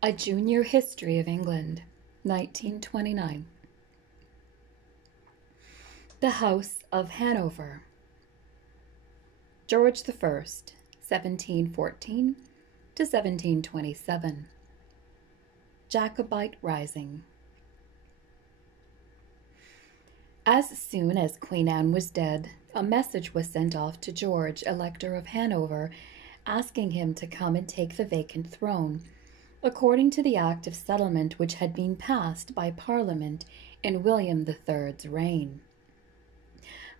A Junior History of England, 1929. The House of Hanover. George I, 1714 to 1727. Jacobite Rising. As soon as Queen Anne was dead, a message was sent off to George, Elector of Hanover, asking him to come and take the vacant throne, according to the Act of Settlement which had been passed by Parliament in William III's reign.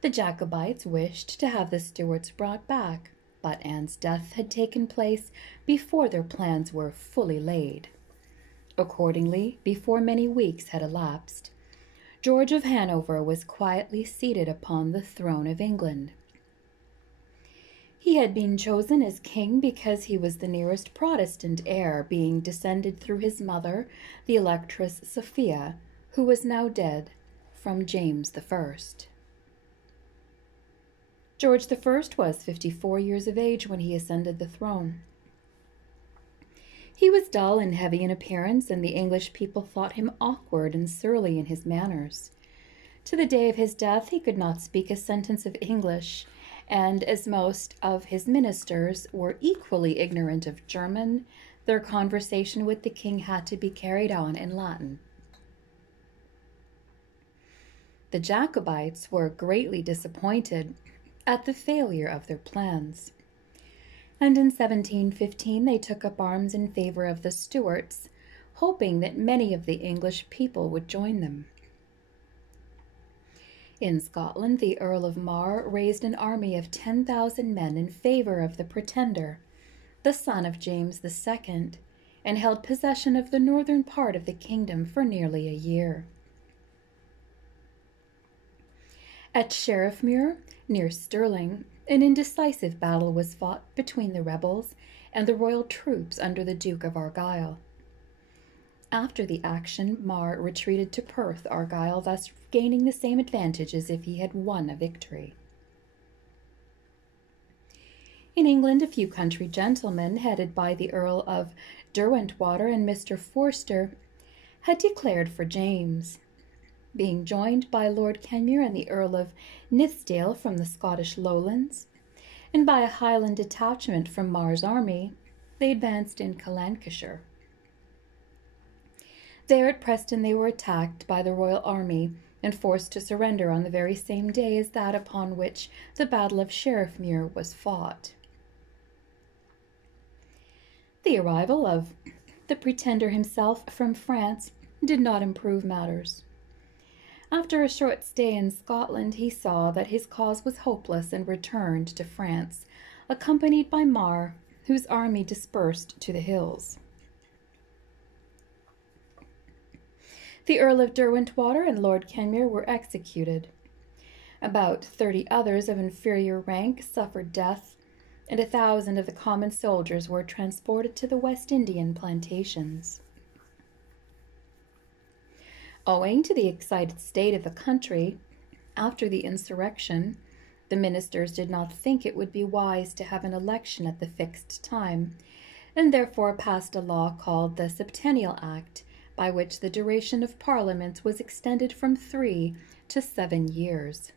The Jacobites wished to have the Stuarts brought back, but Anne's death had taken place before their plans were fully laid. Accordingly, before many weeks had elapsed, George of Hanover was quietly seated upon the throne of England. He had been chosen as king because he was the nearest Protestant heir, being descended through his mother, the Electress Sophia, who was now dead, from James I. George I was 54 years of age when he ascended the throne. He was dull and heavy in appearance, and the English people thought him awkward and surly in his manners. To the day of his death he could not speak a sentence of English, and as most of his ministers were equally ignorant of German, their conversation with the king had to be carried on in Latin. The Jacobites were greatly disappointed at the failure of their plans, and in 1715 they took up arms in favor of the Stuarts, hoping that many of the English people would join them. In Scotland, the Earl of Mar raised an army of 10,000 men in favor of the Pretender, the son of James II, and held possession of the northern part of the kingdom for nearly a year. At Sheriffmuir, near Stirling, an indecisive battle was fought between the rebels and the royal troops under the Duke of Argyll. After the action, Mar retreated to Perth, Argyll thus gaining the same advantage as if he had won a victory. In England, a few country gentlemen, headed by the Earl of Derwentwater and Mr. Forster, had declared for James. Being joined by Lord Kenmure and the Earl of Nithsdale from the Scottish Lowlands, and by a Highland detachment from Mar's army, they advanced into Lancashire. There at Preston they were attacked by the royal army and forced to surrender on the very same day as that upon which the Battle of Sheriffmuir was fought. The arrival of the Pretender himself from France did not improve matters. After a short stay in Scotland, he saw that his cause was hopeless and returned to France, accompanied by Mar, whose army dispersed to the hills. The Earl of Derwentwater and Lord Kenmure were executed. About 30 others of inferior rank suffered death, and 1,000 of the common soldiers were transported to the West Indian plantations. Owing to the excited state of the country after the insurrection, the ministers did not think it would be wise to have an election at the fixed time, and therefore passed a law called the Septennial Act, by which the duration of parliaments was extended from 3 to 7 years.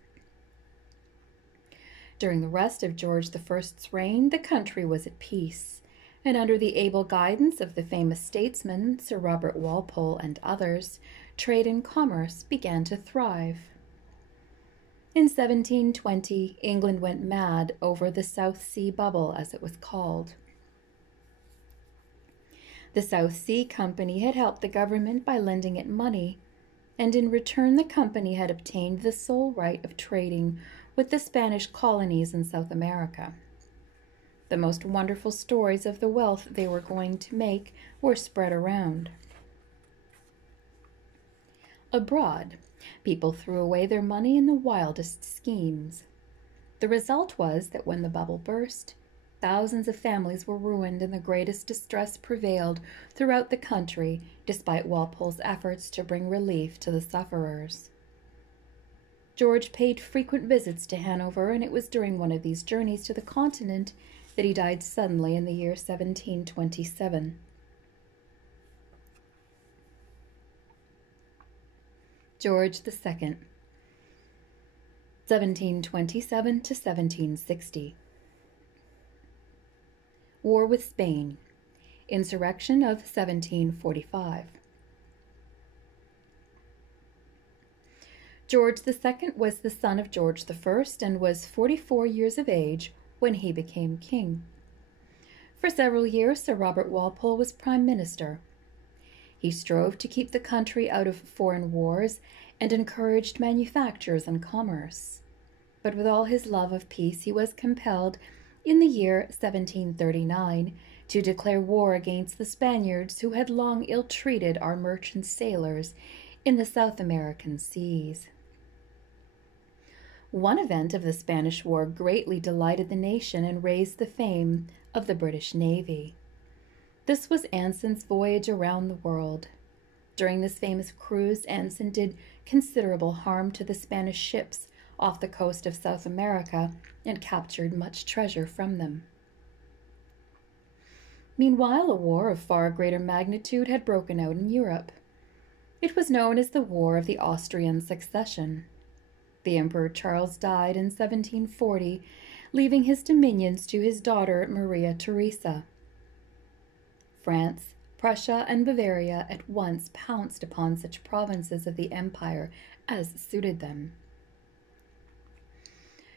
During the rest of George I's reign, the country was at peace, and under the able guidance of the famous statesmen, Sir Robert Walpole and others, trade and commerce began to thrive. In 1720, England went mad over the South Sea Bubble, as it was called. The South Sea Company had helped the government by lending it money, and in return the company had obtained the sole right of trading with the Spanish colonies in South America. The most wonderful stories of the wealth they were going to make were spread around. Abroad, people threw away their money in the wildest schemes. The result was that when the bubble burst, thousands of families were ruined and the greatest distress prevailed throughout the country, despite Walpole's efforts to bring relief to the sufferers. George paid frequent visits to Hanover, and it was during one of these journeys to the continent that he died suddenly in the year 1727. George II, 1727 to 1760. War with Spain, insurrection of 1745. George II was the son of George I and was 44 years of age when he became king. For several years, Sir Robert Walpole was Prime Minister. He strove to keep the country out of foreign wars and encouraged manufactures and commerce. But with all his love of peace, he was compelled, in the year 1739, to declare war against the Spaniards who had long ill-treated our merchant sailors in the South American seas. One event of the Spanish War greatly delighted the nation and raised the fame of the British Navy. This was Anson's voyage around the world. During this famous cruise, Anson did considerable harm to the Spanish ships off the coast of South America and captured much treasure from them. Meanwhile, a war of far greater magnitude had broken out in Europe. It was known as the War of the Austrian Succession. The Emperor Charles died in 1740, leaving his dominions to his daughter Maria Theresa. France, Prussia, and Bavaria at once pounced upon such provinces of the empire as suited them.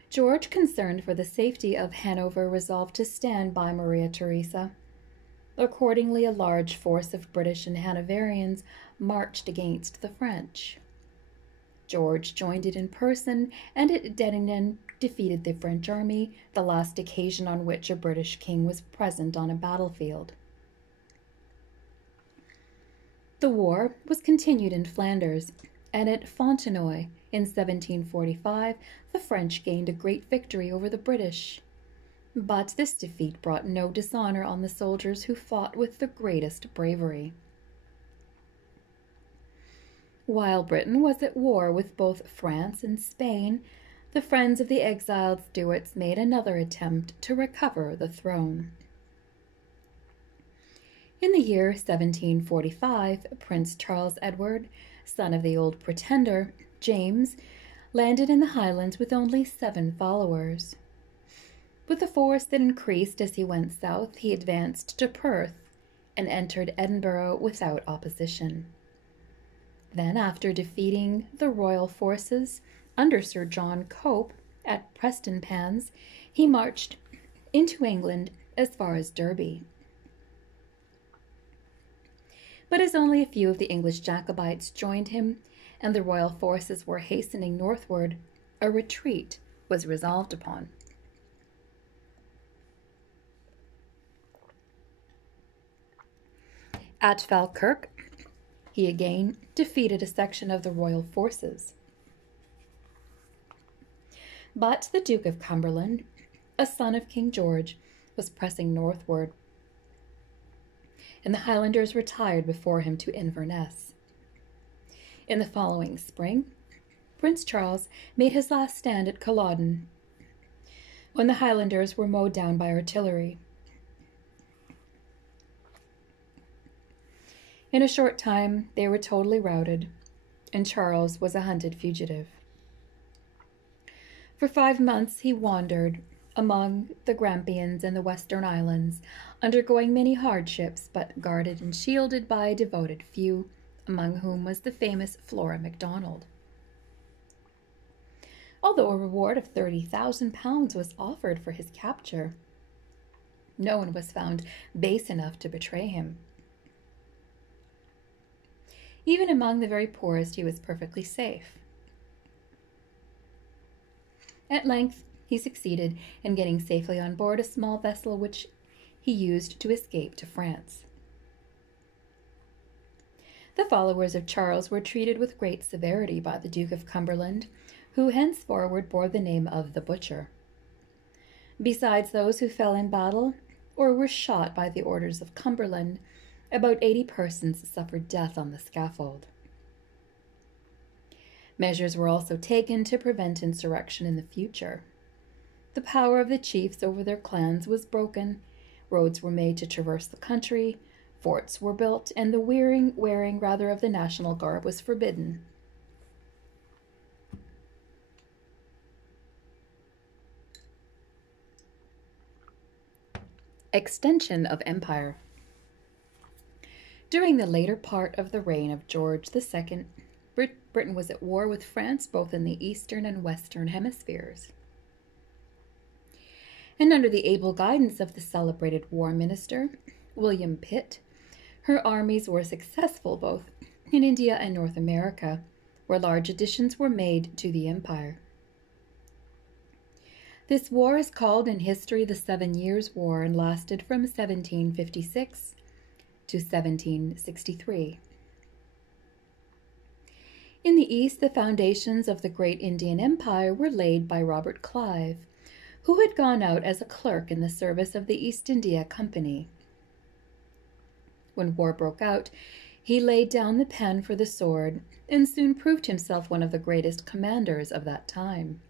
George, concerned for the safety of Hanover, resolved to stand by Maria Theresa. Accordingly, a large force of British and Hanoverians marched against the French. George joined it in person, and at Dettingen defeated the French army, the last occasion on which a British king was present on a battlefield. The war was continued in Flanders, and at Fontenoy in 1745 the French gained a great victory over the British. But this defeat brought no dishonor on the soldiers who fought with the greatest bravery. While Britain was at war with both France and Spain, the friends of the exiled Stuarts made another attempt to recover the throne. In the year 1745, Prince Charles Edward, son of the old pretender, James, landed in the Highlands with only 7 followers. With a force that increased as he went south, he advanced to Perth and entered Edinburgh without opposition. Then, after defeating the royal forces under Sir John Cope at Prestonpans, he marched into England as far as Derby. But as only a few of the English Jacobites joined him and the royal forces were hastening northward, a retreat was resolved upon. At Falkirk, he again defeated a section of the royal forces. But the Duke of Cumberland, a son of King George, was pressing northward, and the Highlanders retired before him to Inverness. In the following spring, Prince Charles made his last stand at Culloden, when the Highlanders were mowed down by artillery. In a short time, they were totally routed, and Charles was a hunted fugitive. For 5 months he wandered among the Grampians and the Western Islands, undergoing many hardships, but guarded and shielded by a devoted few, among whom was the famous Flora MacDonald. Although a reward of £30,000 was offered for his capture, no one was found base enough to betray him. Even among the very poorest, he was perfectly safe. At length, he succeeded in getting safely on board a small vessel which he used to escape to France. The followers of Charles were treated with great severity by the Duke of Cumberland, who henceforward bore the name of the Butcher. Besides those who fell in battle or were shot by the orders of Cumberland, about 80 persons suffered death on the scaffold. Measures were also taken to prevent insurrection in the future. The power of the chiefs over their clans was broken, roads were made to traverse the country, forts were built, and the wearing of the national garb was forbidden. Extension of empire. During the later part of the reign of George II, Britain was at war with France both in the eastern and western hemispheres. And under the able guidance of the celebrated war minister, William Pitt, her armies were successful both in India and North America, where large additions were made to the empire. This war is called in history the 7 Years' War and lasted from 1756 to 1763. In the East, the foundations of the great Indian Empire were laid by Robert Clive, who had gone out as a clerk in the service of the East India Company. When war broke out, he laid down the pen for the sword and soon proved himself one of the greatest commanders of that time.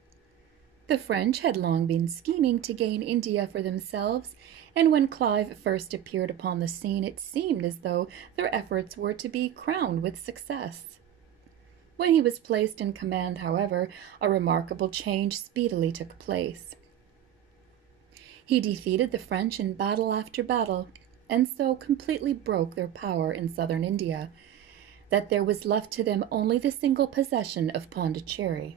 The French had long been scheming to gain India for themselves, and when Clive first appeared upon the scene, it seemed as though their efforts were to be crowned with success. When he was placed in command, however, a remarkable change speedily took place. He defeated the French in battle after battle, and so completely broke their power in southern India that there was left to them only the single possession of Pondicherry.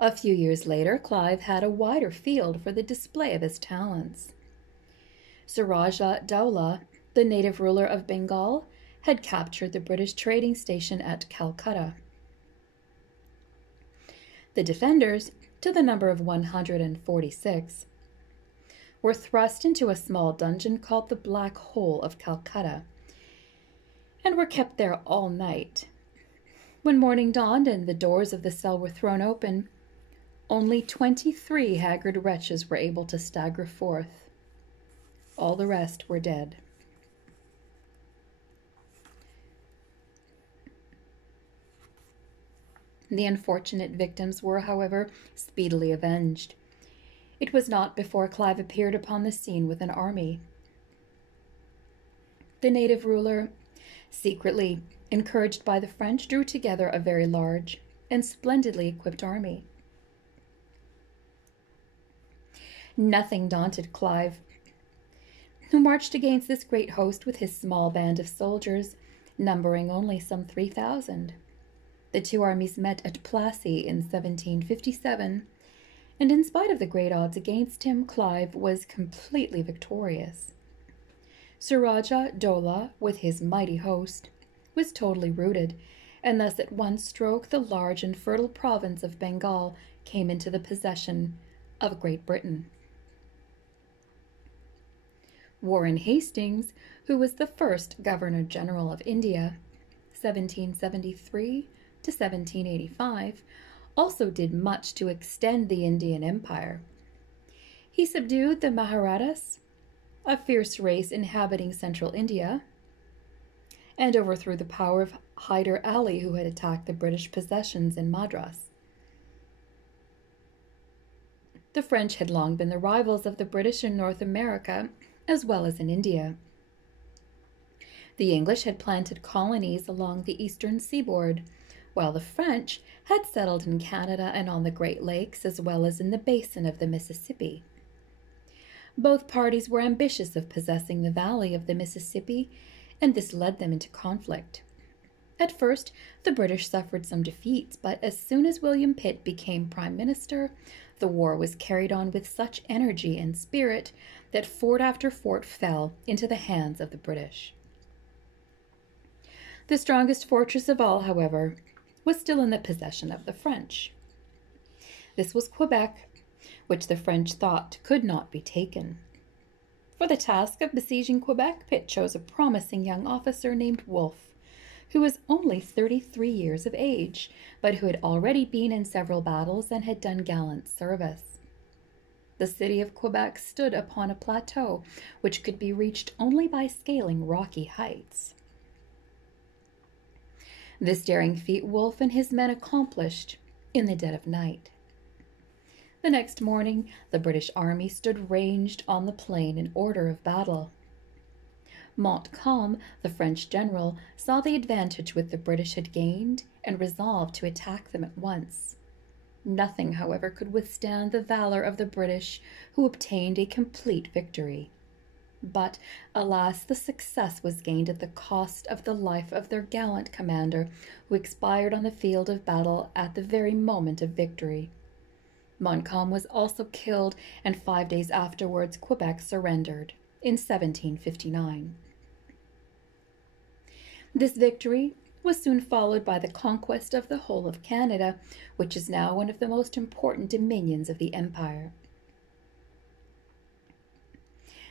A few years later, Clive had a wider field for the display of his talents. Suraja Dowlah, the native ruler of Bengal, had captured the British trading station at Calcutta. The defenders, to the number of 146, were thrust into a small dungeon called the Black Hole of Calcutta, and were kept there all night. When morning dawned and the doors of the cell were thrown open, only 23 haggard wretches were able to stagger forth. All the rest were dead. The unfortunate victims were, however, speedily avenged. It was not before Clive appeared upon the scene with an army. The native ruler, secretly encouraged by the French, drew together a very large and splendidly equipped army. Nothing daunted Clive, who marched against this great host with his small band of soldiers, numbering only some 3,000. The two armies met at Plassey in 1757, and in spite of the great odds against him, Clive was completely victorious. Suraja Dowlah, with his mighty host, was totally routed, and thus at one stroke the large and fertile province of Bengal came into the possession of Great Britain. Warren Hastings, who was the first Governor-General of India, 1773 to 1785, also did much to extend the Indian Empire. He subdued the Maharathas, a fierce race inhabiting central India, and overthrew the power of Hyder Ali, who had attacked the British possessions in Madras. The French had long been the rivals of the British in North America, as well as in India. The English had planted colonies along the eastern seaboard, while the French had settled in Canada and on the Great Lakes, as well as in the basin of the Mississippi. Both parties were ambitious of possessing the valley of the Mississippi, and this led them into conflict. At first, the British suffered some defeats, but as soon as William Pitt became Prime Minister, the war was carried on with such energy and spirit that fort after fort fell into the hands of the British. The strongest fortress of all, however, was still in the possession of the French. This was Quebec, which the French thought could not be taken. For the task of besieging Quebec, Pitt chose a promising young officer named Wolfe, who was only 33 years of age, but who had already been in several battles and had done gallant service. The city of Quebec stood upon a plateau which could be reached only by scaling rocky heights. This daring feat Wolfe and his men accomplished in the dead of night. The next morning, the British army stood ranged on the plain in order of battle. Montcalm, the French general, saw the advantage which the British had gained and resolved to attack them at once. Nothing, however, could withstand the valor of the British, who obtained a complete victory. But, alas, the success was gained at the cost of the life of their gallant commander, who expired on the field of battle at the very moment of victory. Montcalm was also killed, and 5 days afterwards Quebec surrendered, in 1759. This victory was soon followed by the conquest of the whole of Canada, which is now one of the most important dominions of the Empire.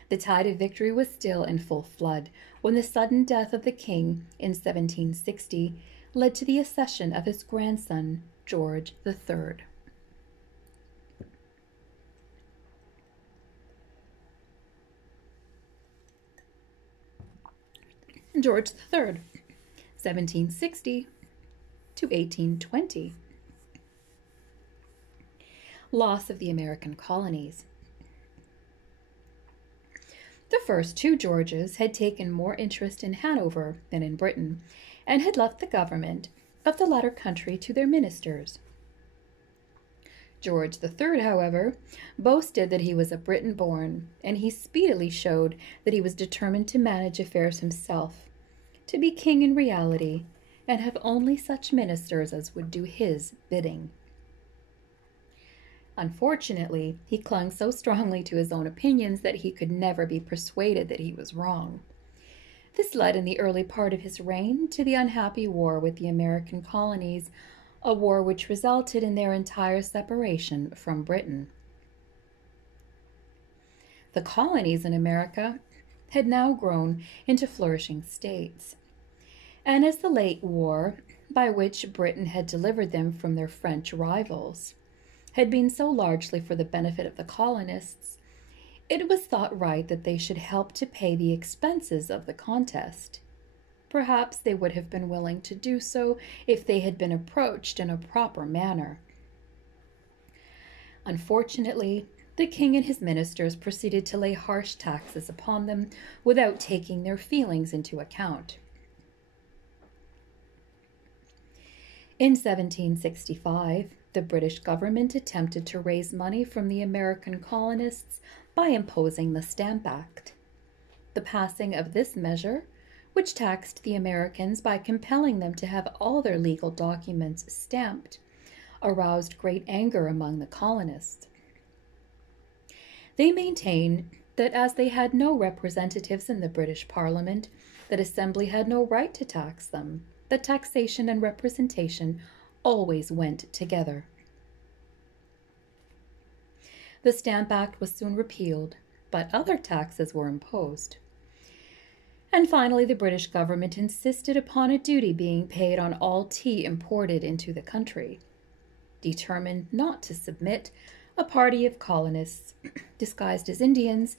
The tide of victory was still in full flood when the sudden death of the king in 1760 led to the accession of his grandson, George III. George III, 1760 to 1820. Loss of the American colonies. The first two Georges had taken more interest in Hanover than in Britain, and had left the government of the latter country to their ministers. George III, however, boasted that he was a Briton born, and he speedily showed that he was determined to manage affairs himself, to be king in reality, and have only such ministers as would do his bidding. Unfortunately, he clung so strongly to his own opinions that he could never be persuaded that he was wrong. This led in the early part of his reign to the unhappy war with the American colonies, a war which resulted in their entire separation from Britain. The colonies in America had now grown into flourishing states, and as the late war, by which Britain had delivered them from their French rivals, had been so largely for the benefit of the colonists, it was thought right that they should help to pay the expenses of the contest. Perhaps they would have been willing to do so if they had been approached in a proper manner. Unfortunately, the king and his ministers proceeded to lay harsh taxes upon them without taking their feelings into account. In 1765, the British government attempted to raise money from the American colonists by imposing the Stamp Act. The passing of this measure, which taxed the Americans by compelling them to have all their legal documents stamped, aroused great anger among the colonists. They maintained that as they had no representatives in the British Parliament, that Assembly had no right to tax them, that taxation and representation always went together. The Stamp Act was soon repealed, but other taxes were imposed. And finally, the British government insisted upon a duty being paid on all tea imported into the country. Determined not to submit, a party of colonists, disguised as Indians,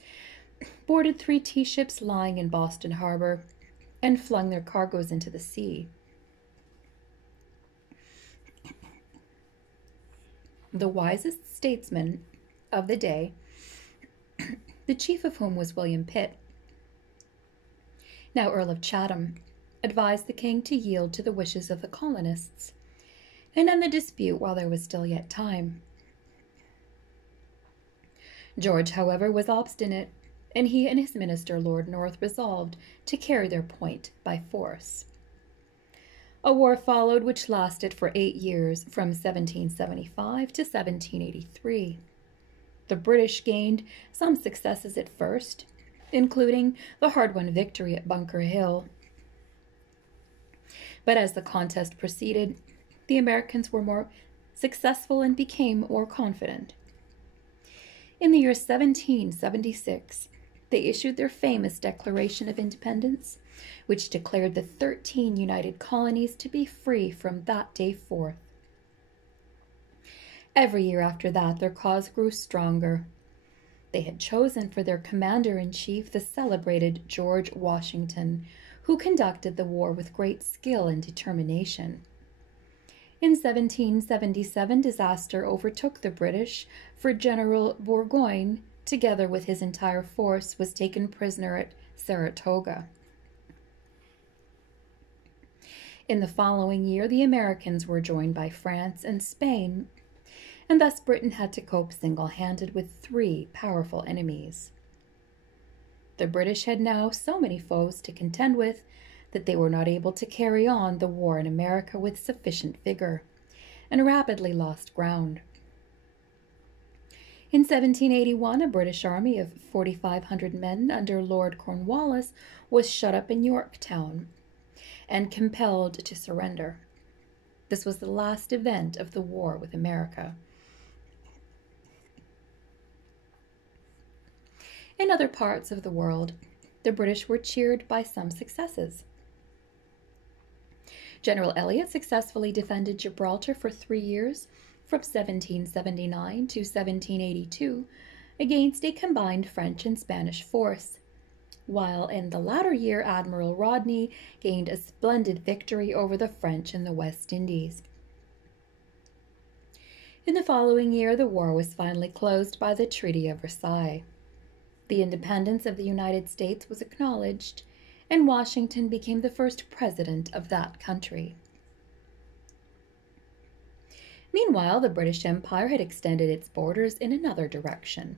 boarded 3 tea ships lying in Boston Harbor and flung their cargoes into the sea. The wisest statesman of the day, the chief of whom was William Pitt, now Earl of Chatham, advised the king to yield to the wishes of the colonists and end the dispute while there was still yet time. George, however, was obstinate, and he and his minister, Lord North, resolved to carry their point by force. A war followed which lasted for 8 years, from 1775 to 1783. The British gained some successes at first, including the hard-won victory at Bunker Hill. But as the contest proceeded, the Americans were more successful and became more confident. In the year 1776, they issued their famous Declaration of Independence, which declared the 13 united colonies to be free from that day forth. Every year after that, their cause grew stronger. They had chosen for their commander-in-chief the celebrated George Washington, who conducted the war with great skill and determination. In 1777, disaster overtook the British, for General Burgoyne, together with his entire force, was taken prisoner at Saratoga. In the following year, the Americans were joined by France and Spain. and thus Britain had to cope single-handed with three powerful enemies. The British had now so many foes to contend with that they were not able to carry on the war in America with sufficient vigor, and rapidly lost ground. In 1781, a British army of 4,500 men under Lord Cornwallis was shut up in Yorktown and compelled to surrender. This was the last event of the war with America. In other parts of the world, the British were cheered by some successes. General Elliot successfully defended Gibraltar for 3 years, from 1779 to 1782, against a combined French and Spanish force, while in the latter year Admiral Rodney gained a splendid victory over the French in the West Indies. In the following year, the war was finally closed by the Treaty of Versailles. The independence of the United States was acknowledged, and Washington became the first president of that country. Meanwhile, the British Empire had extended its borders in another direction.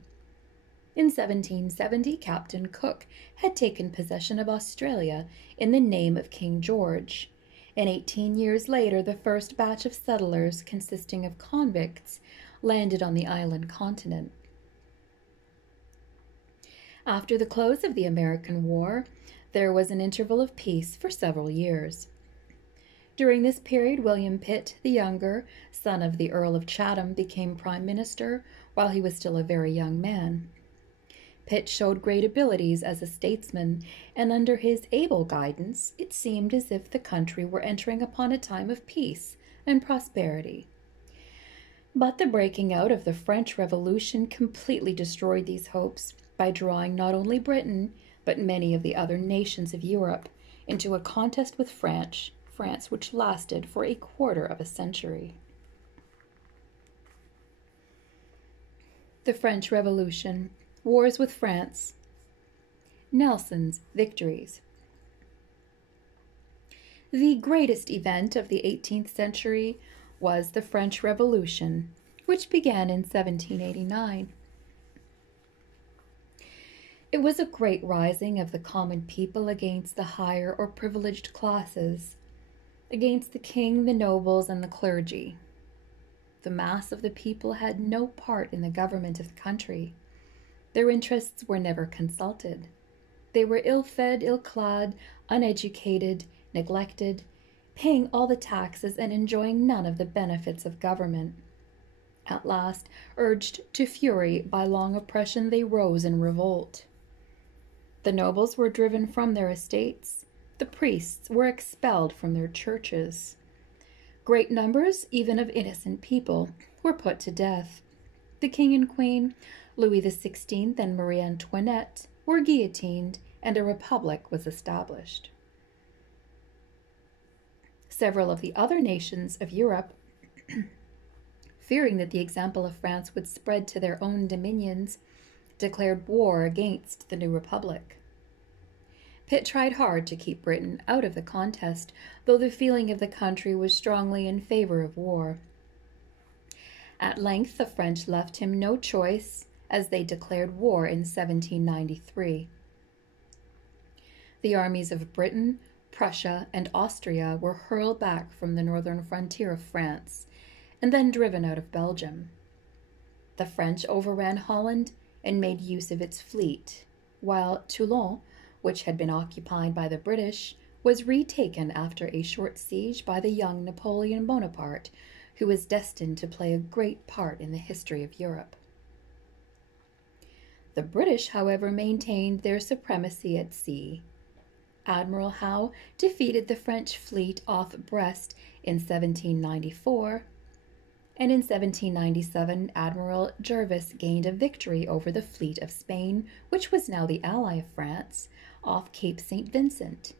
In 1770, Captain Cook had taken possession of Australia in the name of King George, and 18 years later, the first batch of settlers, consisting of convicts, landed on the island continent. After the close of the American War, there was an interval of peace for several years. During this period, William Pitt, the younger, son of the Earl of Chatham, became Prime Minister while he was still a very young man. Pitt showed great abilities as a statesman, and under his able guidance, it seemed as if the country were entering upon a time of peace and prosperity. But the breaking out of the French Revolution completely destroyed these hopes by drawing not only Britain, but many of the other nations of Europe into a contest with France, which lasted for a quarter of a century. The French Revolution, wars with France, Nelson's victories. The greatest event of the 18th century was the French Revolution, which began in 1789. It was a great rising of the common people against the higher or privileged classes, against the king, the nobles, and the clergy. The mass of the people had no part in the government of the country. Their interests were never consulted. They were ill-fed, ill-clad, uneducated, neglected, paying all the taxes and enjoying none of the benefits of government. At last, urged to fury by long oppression, they rose in revolt. The nobles were driven from their estates. The priests were expelled from their churches. Great numbers, even of innocent people, were put to death. The king and queen, Louis XVI and Marie Antoinette, were guillotined, and a republic was established. Several of the other nations of Europe, fearing that the example of France would spread to their own dominions, declared war against the new republic. Pitt tried hard to keep Britain out of the contest, though the feeling of the country was strongly in favor of war. At length, the French left him no choice, as they declared war in 1793. The armies of Britain, Prussia, and Austria were hurled back from the northern frontier of France, and then driven out of Belgium. The French overran Holland and made use of its fleet, while Toulon, which had been occupied by the British, was retaken after a short siege by the young Napoleon Bonaparte, who was destined to play a great part in the history of Europe. The British, however, maintained their supremacy at sea. Admiral Howe defeated the French fleet off Brest in 1794, and in 1797 Admiral Jervis gained a victory over the fleet of Spain, which was now the ally of France, off Cape St. Vincent.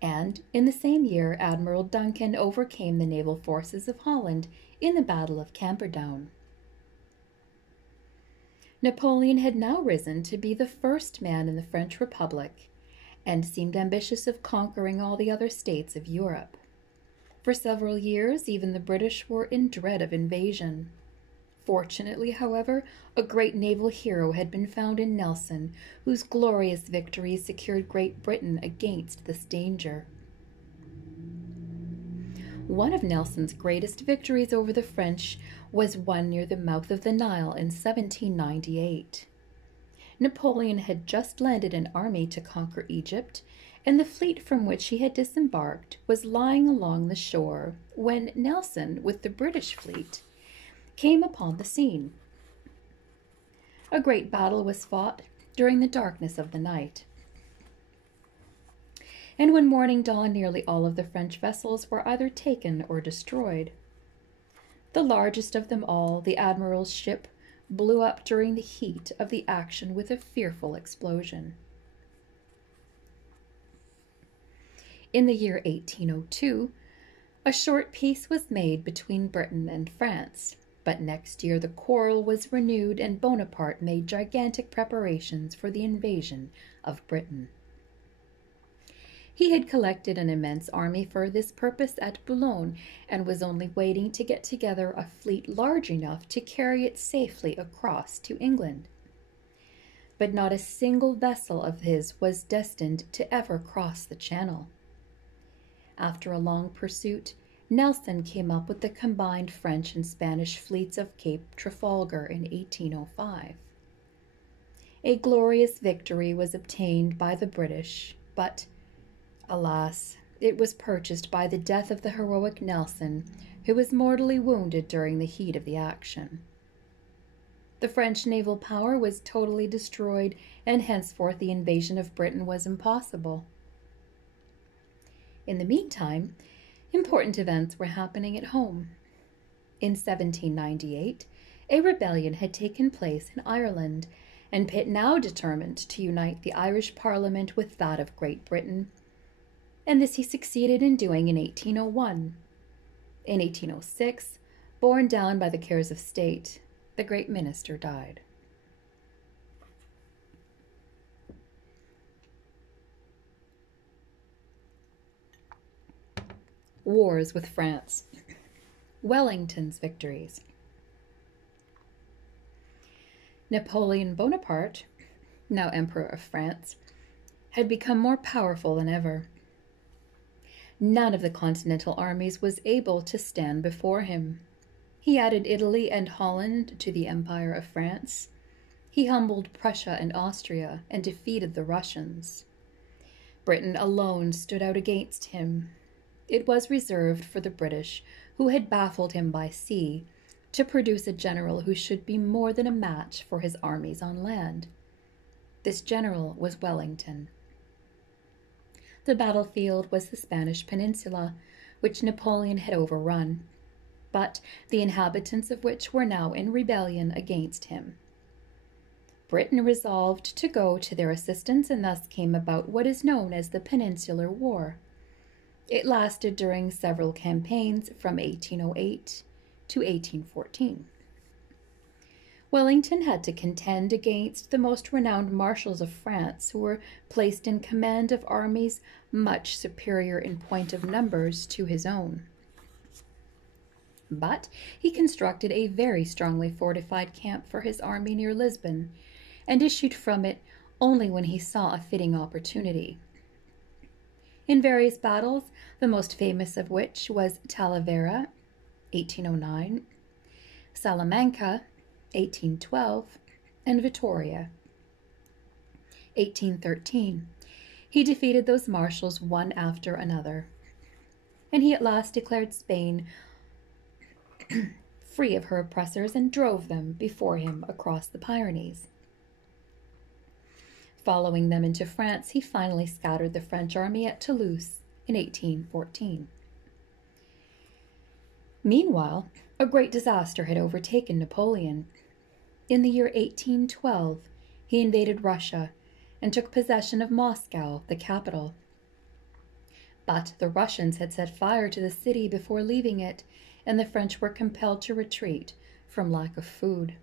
And in the same year, Admiral Duncan overcame the naval forces of Holland in the Battle of Camperdown. Napoleon had now risen to be the first man in the French Republic, and seemed ambitious of conquering all the other states of Europe. For several years, even the British were in dread of invasion. Fortunately, however, a great naval hero had been found in Nelson, whose glorious victories secured Great Britain against this danger. One of Nelson's greatest victories over the French was won near the mouth of the Nile in 1798. Napoleon had just landed an army to conquer Egypt, and the fleet from which he had disembarked was lying along the shore when Nelson, with the British fleet, came upon the scene. A great battle was fought during the darkness of the night, and when morning dawned, nearly all of the French vessels were either taken or destroyed. The largest of them all, the admiral's ship, blew up during the heat of the action with a fearful explosion. In the year 1802, a short peace was made between Britain and France, but next year the quarrel was renewed and Bonaparte made gigantic preparations for the invasion of Britain. He had collected an immense army for this purpose at Boulogne and was only waiting to get together a fleet large enough to carry it safely across to England. But not a single vessel of his was destined to ever cross the Channel. After a long pursuit, Nelson came up with the combined French and Spanish fleets of Cape Trafalgar in 1805. A glorious victory was obtained by the British, but alas, it was purchased by the death of the heroic Nelson, who was mortally wounded during the heat of the action. The French naval power was totally destroyed, and henceforth the invasion of Britain was impossible. In the meantime, important events were happening at home. In 1798, a rebellion had taken place in Ireland, and Pitt now determined to unite the Irish Parliament with that of Great Britain, and this he succeeded in doing in 1801. In 1806, borne down by the cares of state, the great minister died. Wars with France. Wellington's victories. Napoleon Bonaparte, now Emperor of France, had become more powerful than ever. None of the continental armies was able to stand before him. He added Italy and Holland to the Empire of France. He humbled Prussia and Austria and defeated the Russians. Britain alone stood out against him. It was reserved for the British, who had baffled him by sea, to produce a general who should be more than a match for his armies on land. This general was Wellington. The battlefield was the Spanish peninsula, which Napoleon had overrun, but the inhabitants of which were now in rebellion against him. Britain resolved to go to their assistance, and thus came about what is known as the Peninsular War. It lasted during several campaigns from 1808 to 1814. Wellington had to contend against the most renowned marshals of France, who were placed in command of armies much superior in point of numbers to his own. But he constructed a very strongly fortified camp for his army near Lisbon, and issued from it only when he saw a fitting opportunity. In various battles, the most famous of which was Talavera, 1809, Salamanca, 1812, and Vittoria, 1813. He defeated those marshals one after another, and he at last declared Spain free of her oppressors and drove them before him across the Pyrenees. Following them into France, he finally scattered the French army at Toulouse in 1814. Meanwhile, a great disaster had overtaken Napoleon. In the year 1812, he invaded Russia and took possession of Moscow, the capital. But the Russians had set fire to the city before leaving it, and the French were compelled to retreat from lack of food.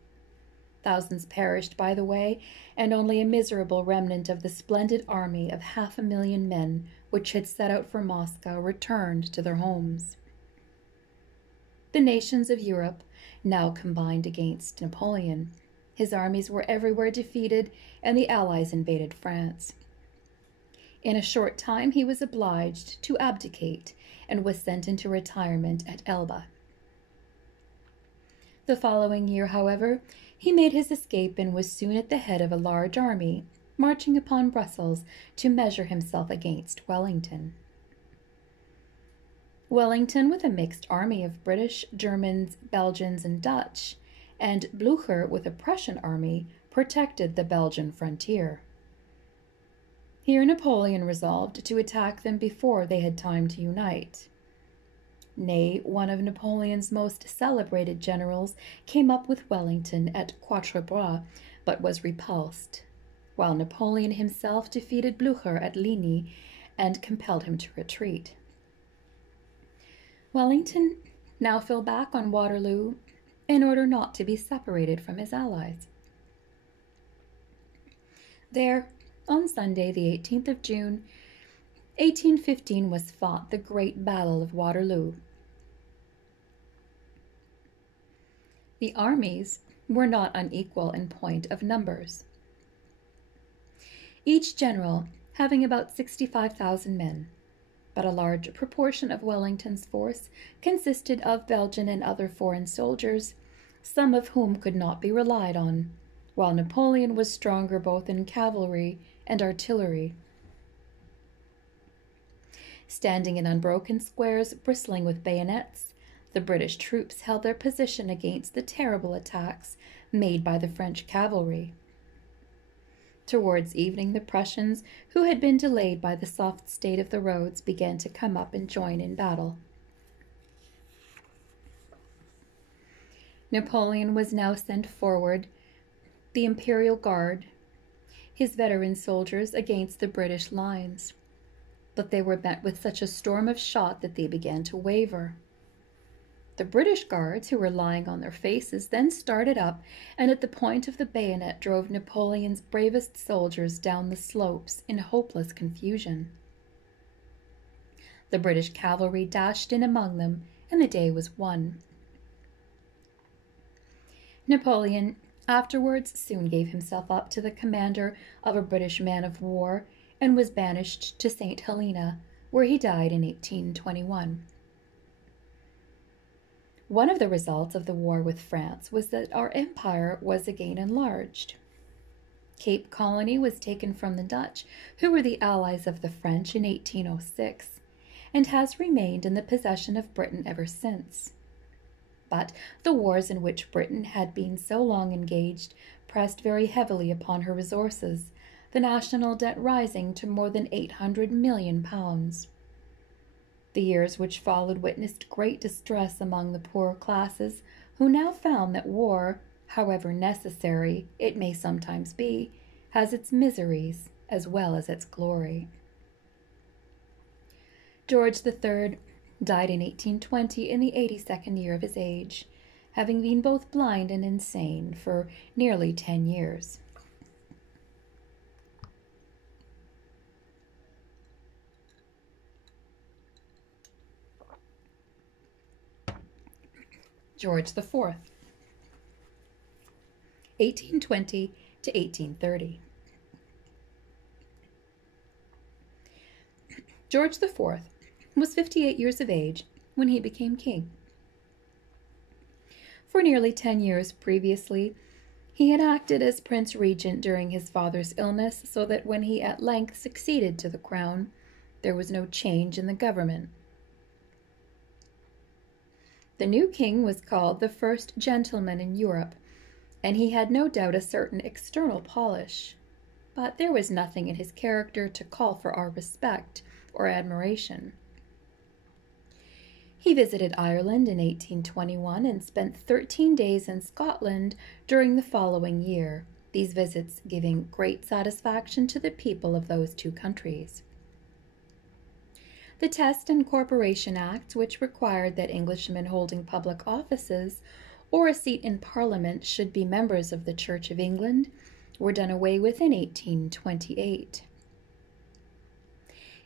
Thousands perished by the way, and only a miserable remnant of the splendid army of 500,000 men which had set out for Moscow returned to their homes. the nations of Europe now combined against Napoleon. His armies were everywhere defeated, and the Allies invaded France. In a short time he was obliged to abdicate and was sent into retirement at Elba. The following year, however, he made his escape and was soon at the head of a large army, marching upon Brussels to measure himself against Wellington. Wellington, with a mixed army of British, Germans, Belgians, and Dutch, and Blücher with a Prussian army, protected the Belgian frontier. Here Napoleon resolved to attack them before they had time to unite. Ney, one of Napoleon's most celebrated generals, came up with Wellington at Quatre Bras, but was repulsed, while Napoleon himself defeated Blücher at Ligny and compelled him to retreat. Wellington now fell back on Waterloo in order not to be separated from his allies. There, on Sunday, the 18th of June, 1815, was fought the great Battle of Waterloo. The armies were not unequal in point of numbers, each general having about 65,000 men, but a large proportion of Wellington's force consisted of Belgian and other foreign soldiers, some of whom could not be relied on, while Napoleon was stronger both in cavalry and artillery. Standing in unbroken squares bristling with bayonets, the British troops held their position against the terrible attacks made by the French cavalry. Towards evening, the Prussians, who had been delayed by the soft state of the roads, began to come up and join in battle. Napoleon was now sent forward, the Imperial Guard, his veteran soldiers, against the British lines, but they were met with such a storm of shot that they began to waver. The British guards, who were lying on their faces, then started up, and at the point of the bayonet drove Napoleon's bravest soldiers down the slopes in hopeless confusion. The British cavalry dashed in among them, and the day was won. Napoleon afterwards soon gave himself up to the commander of a British man-of-war and was banished to St. Helena, where he died in 1821. One of the results of the war with France was that our empire was again enlarged. Cape Colony was taken from the Dutch, who were the allies of the French in 1806, and has remained in the possession of Britain ever since. But the wars in which Britain had been so long engaged pressed very heavily upon her resources, the national debt rising to more than £800 million. The years which followed witnessed great distress among the poorer classes, who now found that war, however necessary it may sometimes be, has its miseries as well as its glory. George III died in 1820 in the 82nd year of his age, having been both blind and insane for nearly 10 years. George IV, 1820 to 1830. George IV was 58 years of age when he became king. For nearly 10 years previously, he had acted as Prince Regent during his father's illness, so that when he at length succeeded to the crown, there was no change in the government. The new king was called the first gentleman in Europe, and he had no doubt a certain external polish, but there was nothing in his character to call for our respect or admiration. He visited Ireland in 1821 and spent 13 days in Scotland during the following year, these visits giving great satisfaction to the people of those two countries. The Test and Corporation Act, which required that Englishmen holding public offices or a seat in Parliament should be members of the Church of England, were done away with in 1828.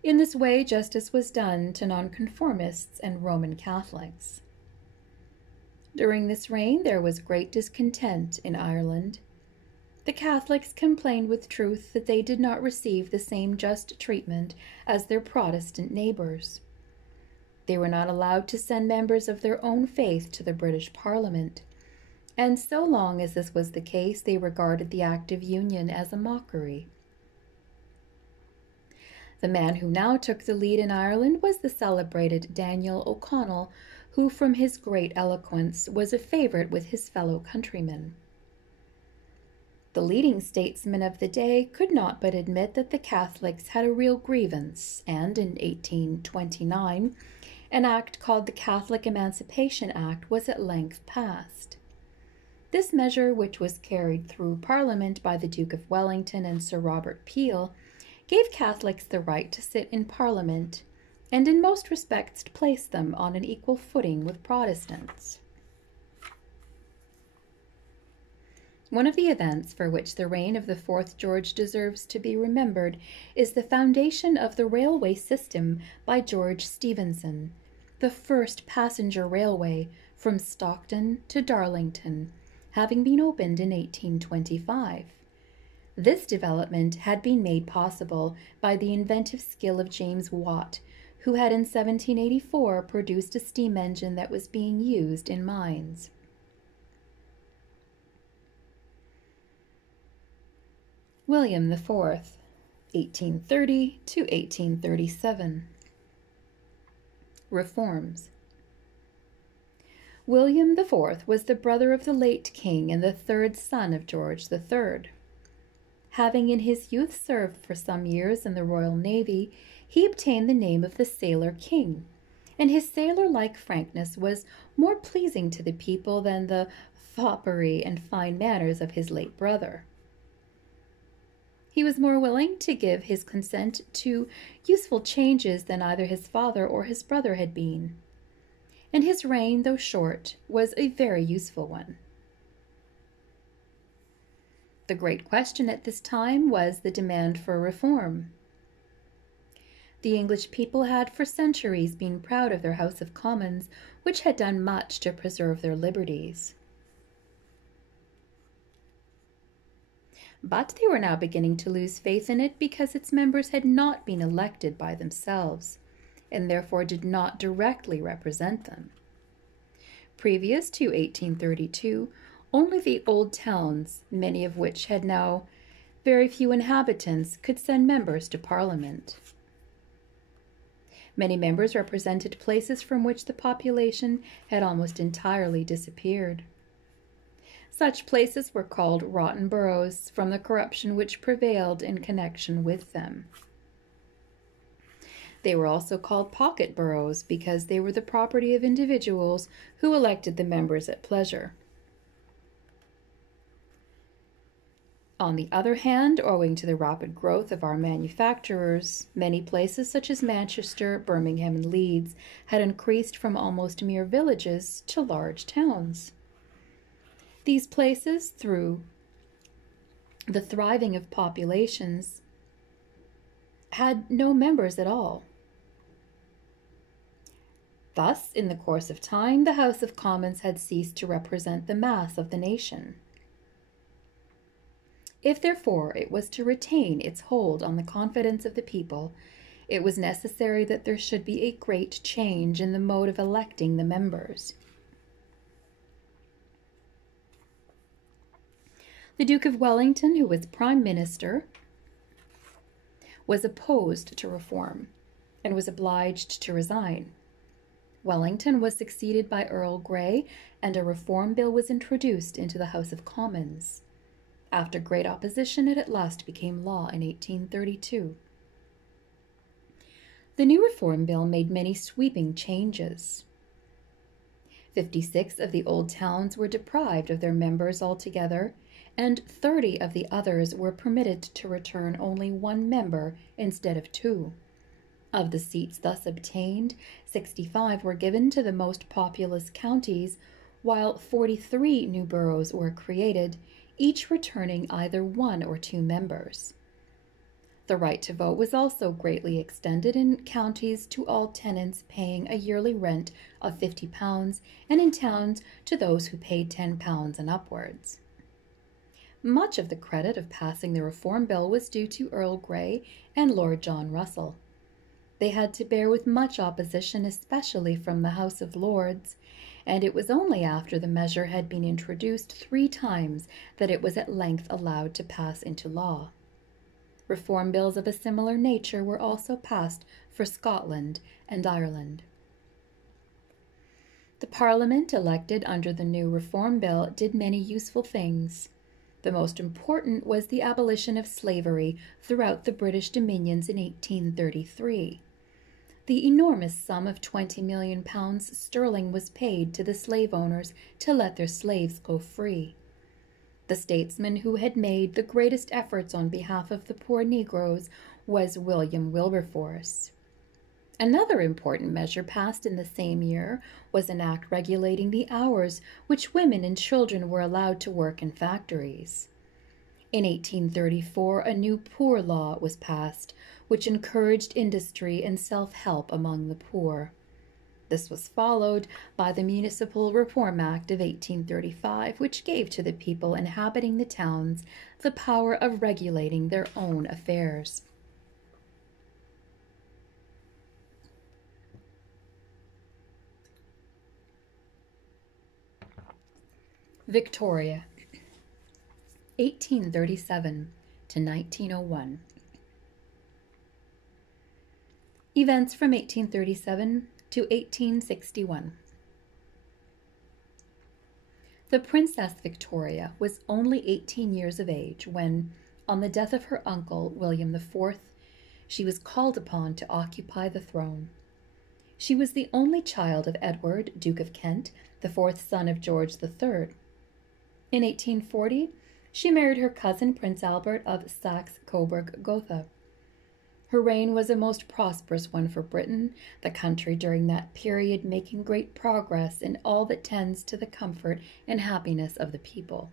In this way, justice was done to nonconformists and Roman Catholics. During this reign there was great discontent in Ireland. The Catholics complained with truth that they did not receive the same just treatment as their Protestant neighbours. They were not allowed to send members of their own faith to the British Parliament, and so long as this was the case, they regarded the Act of Union as a mockery. The man who now took the lead in Ireland was the celebrated Daniel O'Connell, who from his great eloquence was a favourite with his fellow countrymen. The leading statesmen of the day could not but admit that the Catholics had a real grievance, and in 1829 an act called the Catholic Emancipation Act was at length passed. This measure, which was carried through Parliament by the Duke of Wellington and Sir Robert Peel, gave Catholics the right to sit in Parliament, and in most respects placed them on an equal footing with Protestants. One of the events for which the reign of the fourth George deserves to be remembered is the foundation of the railway system by George Stephenson, the first passenger railway from Stockton to Darlington, having been opened in 1825. This development had been made possible by the inventive skill of James Watt, who had in 1784 produced a steam engine that was being used in mines. William IV, 1830 to 1837. Reforms. William IV was the brother of the late king and the third son of George III. Having in his youth served for some years in the Royal Navy, he obtained the name of the Sailor King, and his sailor-like frankness was more pleasing to the people than the foppery and fine manners of his late brother. He was more willing to give his consent to useful changes than either his father or his brother had been, and his reign, though short, was a very useful one. The great question at this time was the demand for reform. The English people had for centuries been proud of their House of Commons, which had done much to preserve their liberties. But they were now beginning to lose faith in it because its members had not been elected by themselves, and therefore did not directly represent them. Previous to 1832, only the old towns, many of which had now very few inhabitants, could send members to Parliament. Many members represented places from which the population had almost entirely disappeared. Such places were called rotten boroughs from the corruption which prevailed in connection with them. They were also called pocket boroughs because they were the property of individuals who elected the members at pleasure. On the other hand, owing to the rapid growth of our manufacturers, many places such as Manchester, Birmingham, and Leeds had increased from almost mere villages to large towns. These places, through the thriving of populations, had no members at all. Thus, in the course of time, the House of Commons had ceased to represent the mass of the nation. If, therefore, it was to retain its hold on the confidence of the people, it was necessary that there should be a great change in the mode of electing the members. The Duke of Wellington, who was Prime Minister, was opposed to reform and was obliged to resign. Wellington was succeeded by Earl Grey, and a reform bill was introduced into the House of Commons. After great opposition, it at last became law in 1832. The new reform bill made many sweeping changes. 56 of the old towns were deprived of their members altogether, and 30 of the others were permitted to return only one member instead of two. Of the seats thus obtained, 65 were given to the most populous counties, while 43 new boroughs were created, each returning either one or two members. The right to vote was also greatly extended in counties to all tenants paying a yearly rent of £50, and in towns to those who paid £10 and upwards. Much of the credit of passing the Reform Bill was due to Earl Grey and Lord John Russell. They had to bear with much opposition, especially from the House of Lords, and it was only after the measure had been introduced 3 times that it was at length allowed to pass into law. Reform bills of a similar nature were also passed for Scotland and Ireland. The Parliament elected under the new Reform Bill did many useful things. The most important was the abolition of slavery throughout the British dominions in 1833. The enormous sum of £20 million sterling was paid to the slave owners to let their slaves go free. The statesman who had made the greatest efforts on behalf of the poor Negroes was William Wilberforce. Another important measure passed in the same year was an act regulating the hours which women and children were allowed to work in factories. In 1834, a new Poor Law was passed, which encouraged industry and self-help among the poor. This was followed by the Municipal Reform Act of 1835, which gave to the people inhabiting the towns the power of regulating their own affairs. Victoria, 1837 to 1901. Events from 1837 to 1861. The Princess Victoria was only 18 years of age when, on the death of her uncle, William IV, she was called upon to occupy the throne. She was the only child of Edward, Duke of Kent, the 4th son of George III. In 1840, she married her cousin Prince Albert of Saxe-Coburg-Gotha. Her reign was a most prosperous one for Britain, the country during that period making great progress in all that tends to the comfort and happiness of the people.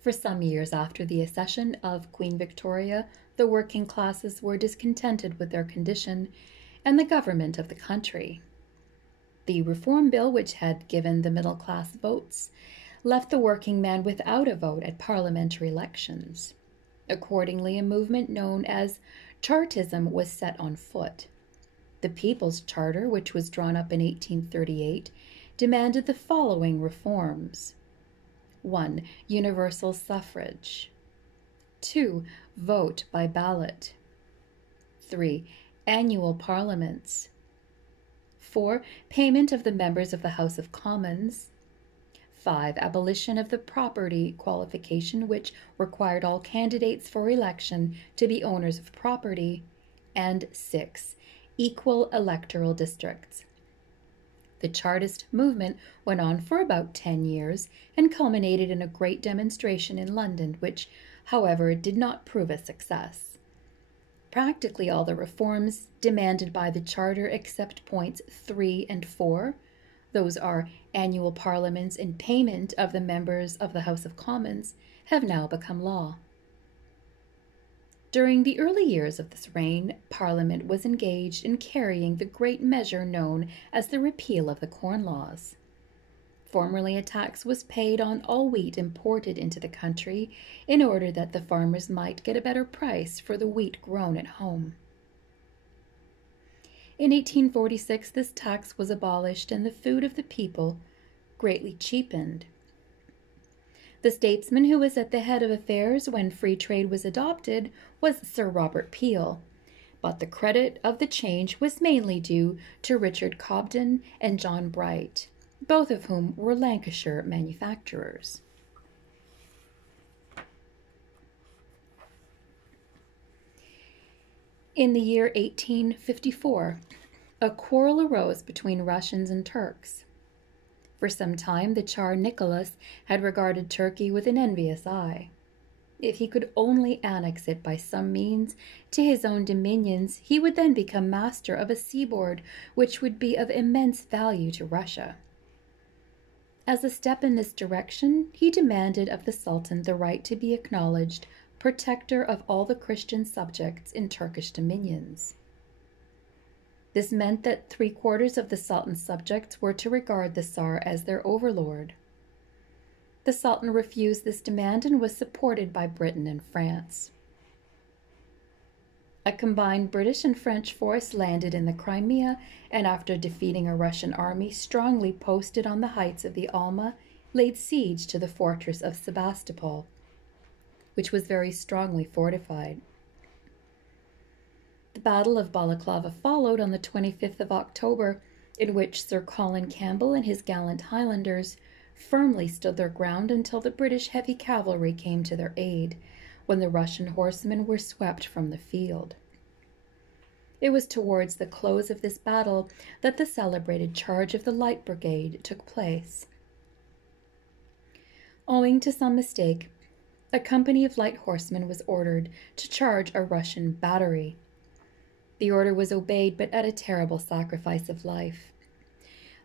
For some years after the accession of Queen Victoria, the working classes were discontented with their condition and the government of the country. The Reform Bill, which had given the middle class votes, left the working man without a vote at parliamentary elections. Accordingly, a movement known as Chartism was set on foot. The People's Charter, which was drawn up in 1838, demanded the following reforms. 1. Universal suffrage. 2. Vote by ballot. 3. Annual parliaments. 4. Payment of the members of the House of Commons. 5. Abolition of the property qualification, which required all candidates for election to be owners of property. And 6. Equal electoral districts. The Chartist movement went on for about 10 years and culminated in a great demonstration in London, which, however, did not prove a success. Practically all the reforms demanded by the Charter except points 3 and 4, those are annual parliaments and payment of the members of the House of Commons, have now become law. During the early years of this reign, Parliament was engaged in carrying the great measure known as the repeal of the Corn Laws. Formerly, a tax was paid on all wheat imported into the country in order that the farmers might get a better price for the wheat grown at home. In 1846, this tax was abolished and the food of the people greatly cheapened. The statesman who was at the head of affairs when free trade was adopted was Sir Robert Peel, but the credit of the change was mainly due to Richard Cobden and John Bright, both of whom were Lancashire manufacturers. In the year 1854, a quarrel arose between Russians and Turks. For some time, the Tsar Nicholas had regarded Turkey with an envious eye. If he could only annex it by some means to his own dominions, he would then become master of a seaboard which would be of immense value to Russia. As a step in this direction, he demanded of the Sultan the right to be acknowledged protector of all the Christian subjects in Turkish dominions. This meant that 3/4 of the Sultan's subjects were to regard the Tsar as their overlord. The Sultan refused this demand and was supported by Britain and France. A combined British and French force landed in the Crimea, and after defeating a Russian army strongly posted on the heights of the Alma, laid siege to the fortress of Sebastopol, which was very strongly fortified. The Battle of Balaclava followed on the 25th of October, in which Sir Colin Campbell and his gallant Highlanders firmly stood their ground until the British heavy cavalry came to their aid, when the Russian horsemen were swept from the field. It was towards the close of this battle that the celebrated charge of the Light Brigade took place. Owing to some mistake, a company of light horsemen was ordered to charge a Russian battery. The order was obeyed, but at a terrible sacrifice of life.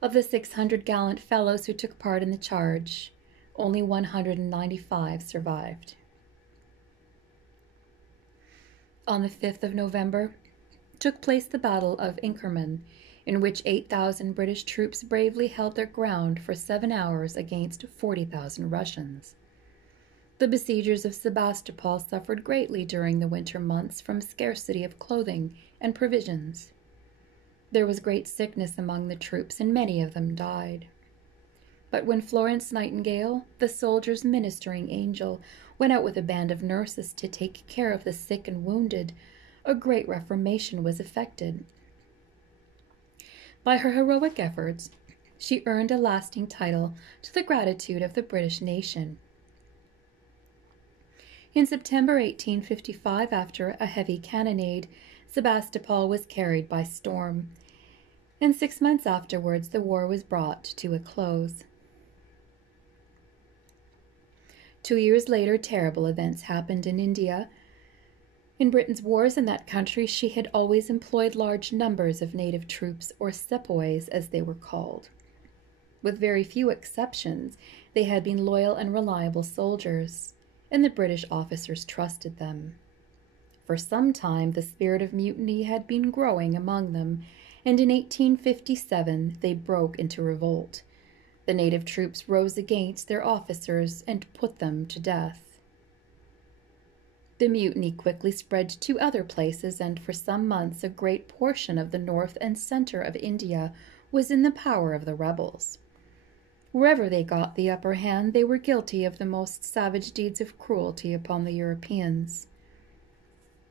Of the 600 gallant fellows who took part in the charge, only 195 survived. On the 5th of November took place the Battle of Inkerman, in which 8,000 British troops bravely held their ground for 7 hours against 40,000 Russians. The besiegers of Sebastopol suffered greatly during the winter months from scarcity of clothing and provisions. There was great sickness among the troops, and many of them died. But when Florence Nightingale, the soldiers' ministering angel, went out with a band of nurses to take care of the sick and wounded, a great reformation was effected. By her heroic efforts, she earned a lasting title to the gratitude of the British nation. In September 1855, after a heavy cannonade, Sebastopol was carried by storm, and 6 months afterwards the war was brought to a close. 2 years later, terrible events happened in India. In Britain's wars in that country, she had always employed large numbers of native troops, or sepoys as they were called. With very few exceptions, they had been loyal and reliable soldiers, and the British officers trusted them. For some time, the spirit of mutiny had been growing among them, and in 1857 they broke into revolt. The native troops rose against their officers and put them to death. The mutiny quickly spread to other places, and for some months a great portion of the north and center of India was in the power of the rebels. Wherever they got the upper hand, they were guilty of the most savage deeds of cruelty upon the Europeans.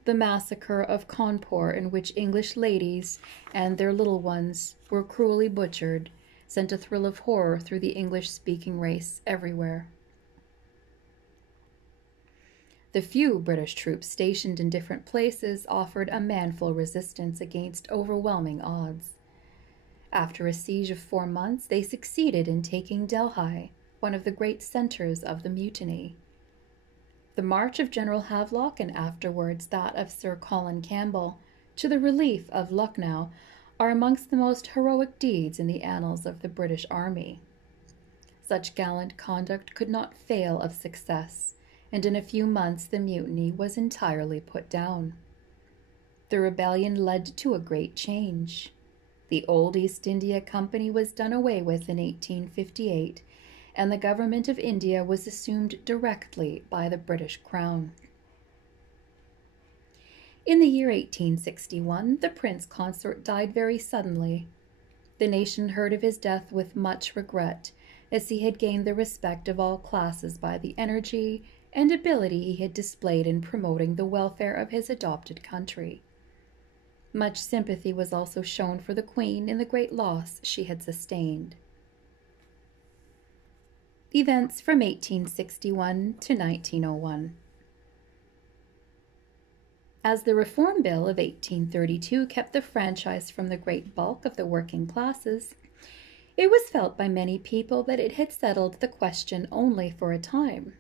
The massacre of Cawnpore, in which English ladies and their little ones were cruelly butchered, sent a thrill of horror through the English-speaking race everywhere. The few British troops stationed in different places offered a manful resistance against overwhelming odds. After a siege of 4 months, they succeeded in taking Delhi, one of the great centers of the mutiny. The march of General Havelock, and afterwards that of Sir Colin Campbell, to the relief of Lucknow, are amongst the most heroic deeds in the annals of the British Army. Such gallant conduct could not fail of success, and in a few months the mutiny was entirely put down. The rebellion led to a great change. The old East India Company was done away with in 1858, and the government of India was assumed directly by the British Crown. In the year 1861, the Prince Consort died very suddenly. The nation heard of his death with much regret, as he had gained the respect of all classes by the energy and ability he had displayed in promoting the welfare of his adopted country. Much sympathy was also shown for the Queen in the great loss she had sustained. Events from 1861 to 1901. As the Reform Bill of 1832 kept the franchise from the great bulk of the working classes, it was felt by many people that it had settled the question only for a time.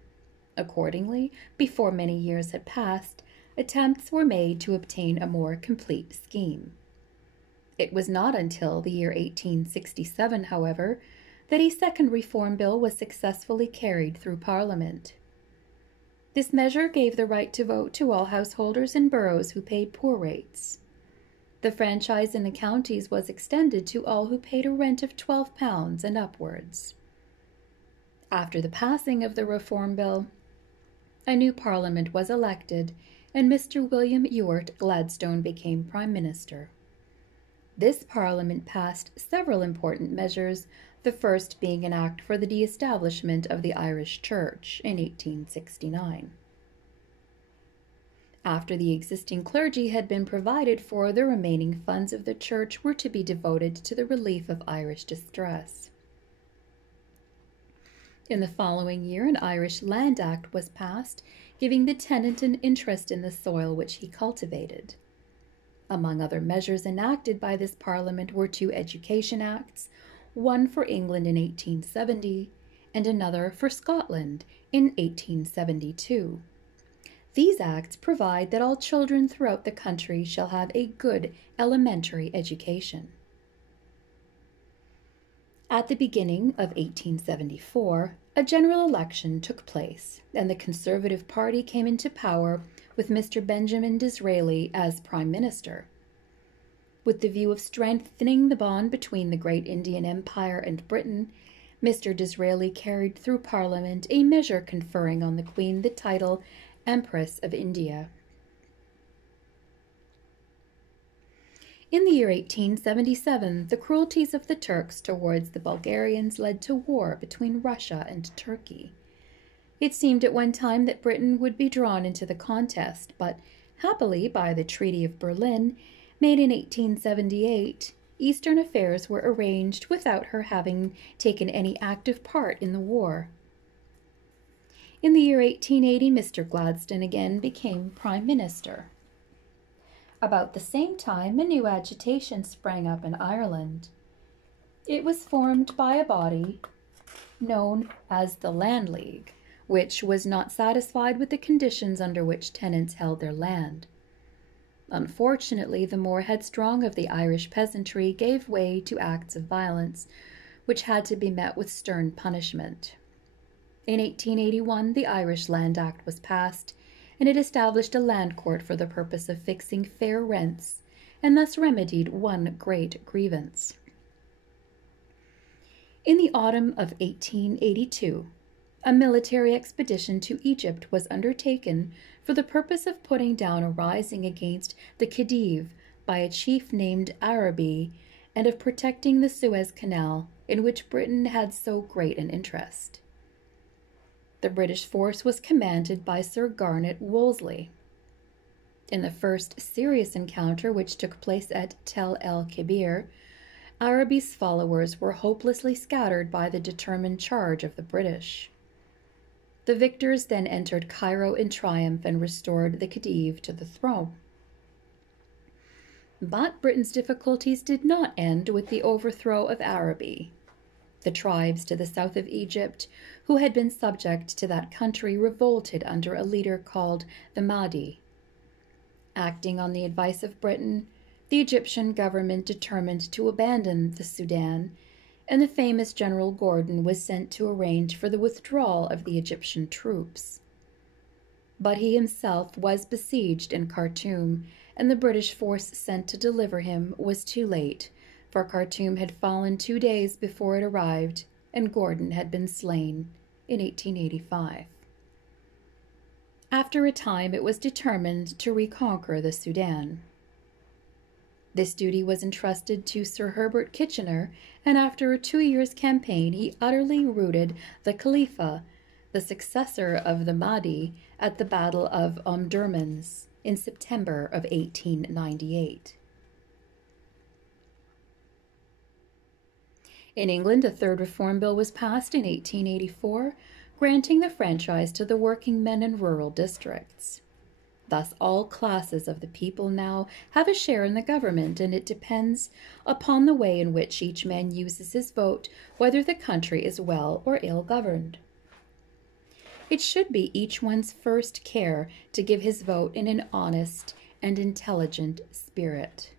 Accordingly, before many years had passed, attempts were made to obtain a more complete scheme. It was not until the year 1867, however, that a second Reform Bill was successfully carried through Parliament. This measure gave the right to vote to all householders in boroughs who paid poor rates. The franchise in the counties was extended to all who paid a rent of £12 and upwards. After the passing of the Reform Bill, a new Parliament was elected, and Mr. William Ewart Gladstone became Prime Minister. This Parliament passed several important measures, the first being an act for the de-establishment of the Irish Church in 1869. After the existing clergy had been provided for, the remaining funds of the church were to be devoted to the relief of Irish distress. In the following year, an Irish Land Act was passed, giving the tenant an interest in the soil which he cultivated. Among other measures enacted by this Parliament were two Education Acts, one for England in 1870 and another for Scotland in 1872. These acts provide that all children throughout the country shall have a good elementary education. At the beginning of 1874, a general election took place, and the Conservative Party came into power with Mr. Benjamin Disraeli as Prime Minister. With the view of strengthening the bond between the great Indian Empire and Britain, Mr. Disraeli carried through Parliament a measure conferring on the Queen the title Empress of India. In the year 1877, the cruelties of the Turks towards the Bulgarians led to war between Russia and Turkey. It seemed at one time that Britain would be drawn into the contest, but happily, by the Treaty of Berlin, made in 1878, Eastern affairs were arranged without her having taken any active part in the war. In the year 1880, Mr. Gladstone again became Prime Minister. About the same time, a new agitation sprang up in Ireland. It was formed by a body known as the Land League, which was not satisfied with the conditions under which tenants held their land. Unfortunately, the more headstrong of the Irish peasantry gave way to acts of violence, which had to be met with stern punishment. In 1881, the Irish Land Act was passed, and it established a land court for the purpose of fixing fair rents, and thus remedied one great grievance. In the autumn of 1882, a military expedition to Egypt was undertaken for the purpose of putting down a rising against the Khedive by a chief named Arabi, and of protecting the Suez Canal, in which Britain had so great an interest. The British force was commanded by Sir Garnet Wolseley. In the first serious encounter, which took place at Tel el-Kebir, Arabi's followers were hopelessly scattered by the determined charge of the British. The victors then entered Cairo in triumph and restored the Khedive to the throne. But Britain's difficulties did not end with the overthrow of Arabi. The tribes to the south of Egypt, who had been subject to that country, revolted under a leader called the Mahdi. Acting on the advice of Britain, the Egyptian government determined to abandon the Sudan, and the famous General Gordon was sent to arrange for the withdrawal of the Egyptian troops. But he himself was besieged in Khartoum, and the British force sent to deliver him was too late, for Khartoum had fallen 2 days before it arrived, and Gordon had been slain in 1885. After a time, it was determined to reconquer the Sudan. This duty was entrusted to Sir Herbert Kitchener, and after a 2 years' campaign, he utterly routed the Khalifa, the successor of the Mahdi, at the Battle of Omdurmans in September of 1898. In England, a third Reform Bill was passed in 1884, granting the franchise to the working men in rural districts. Thus, all classes of the people now have a share in the government, and it depends upon the way in which each man uses his vote whether the country is well or ill governed. It should be each one's first care to give his vote in an honest and intelligent spirit.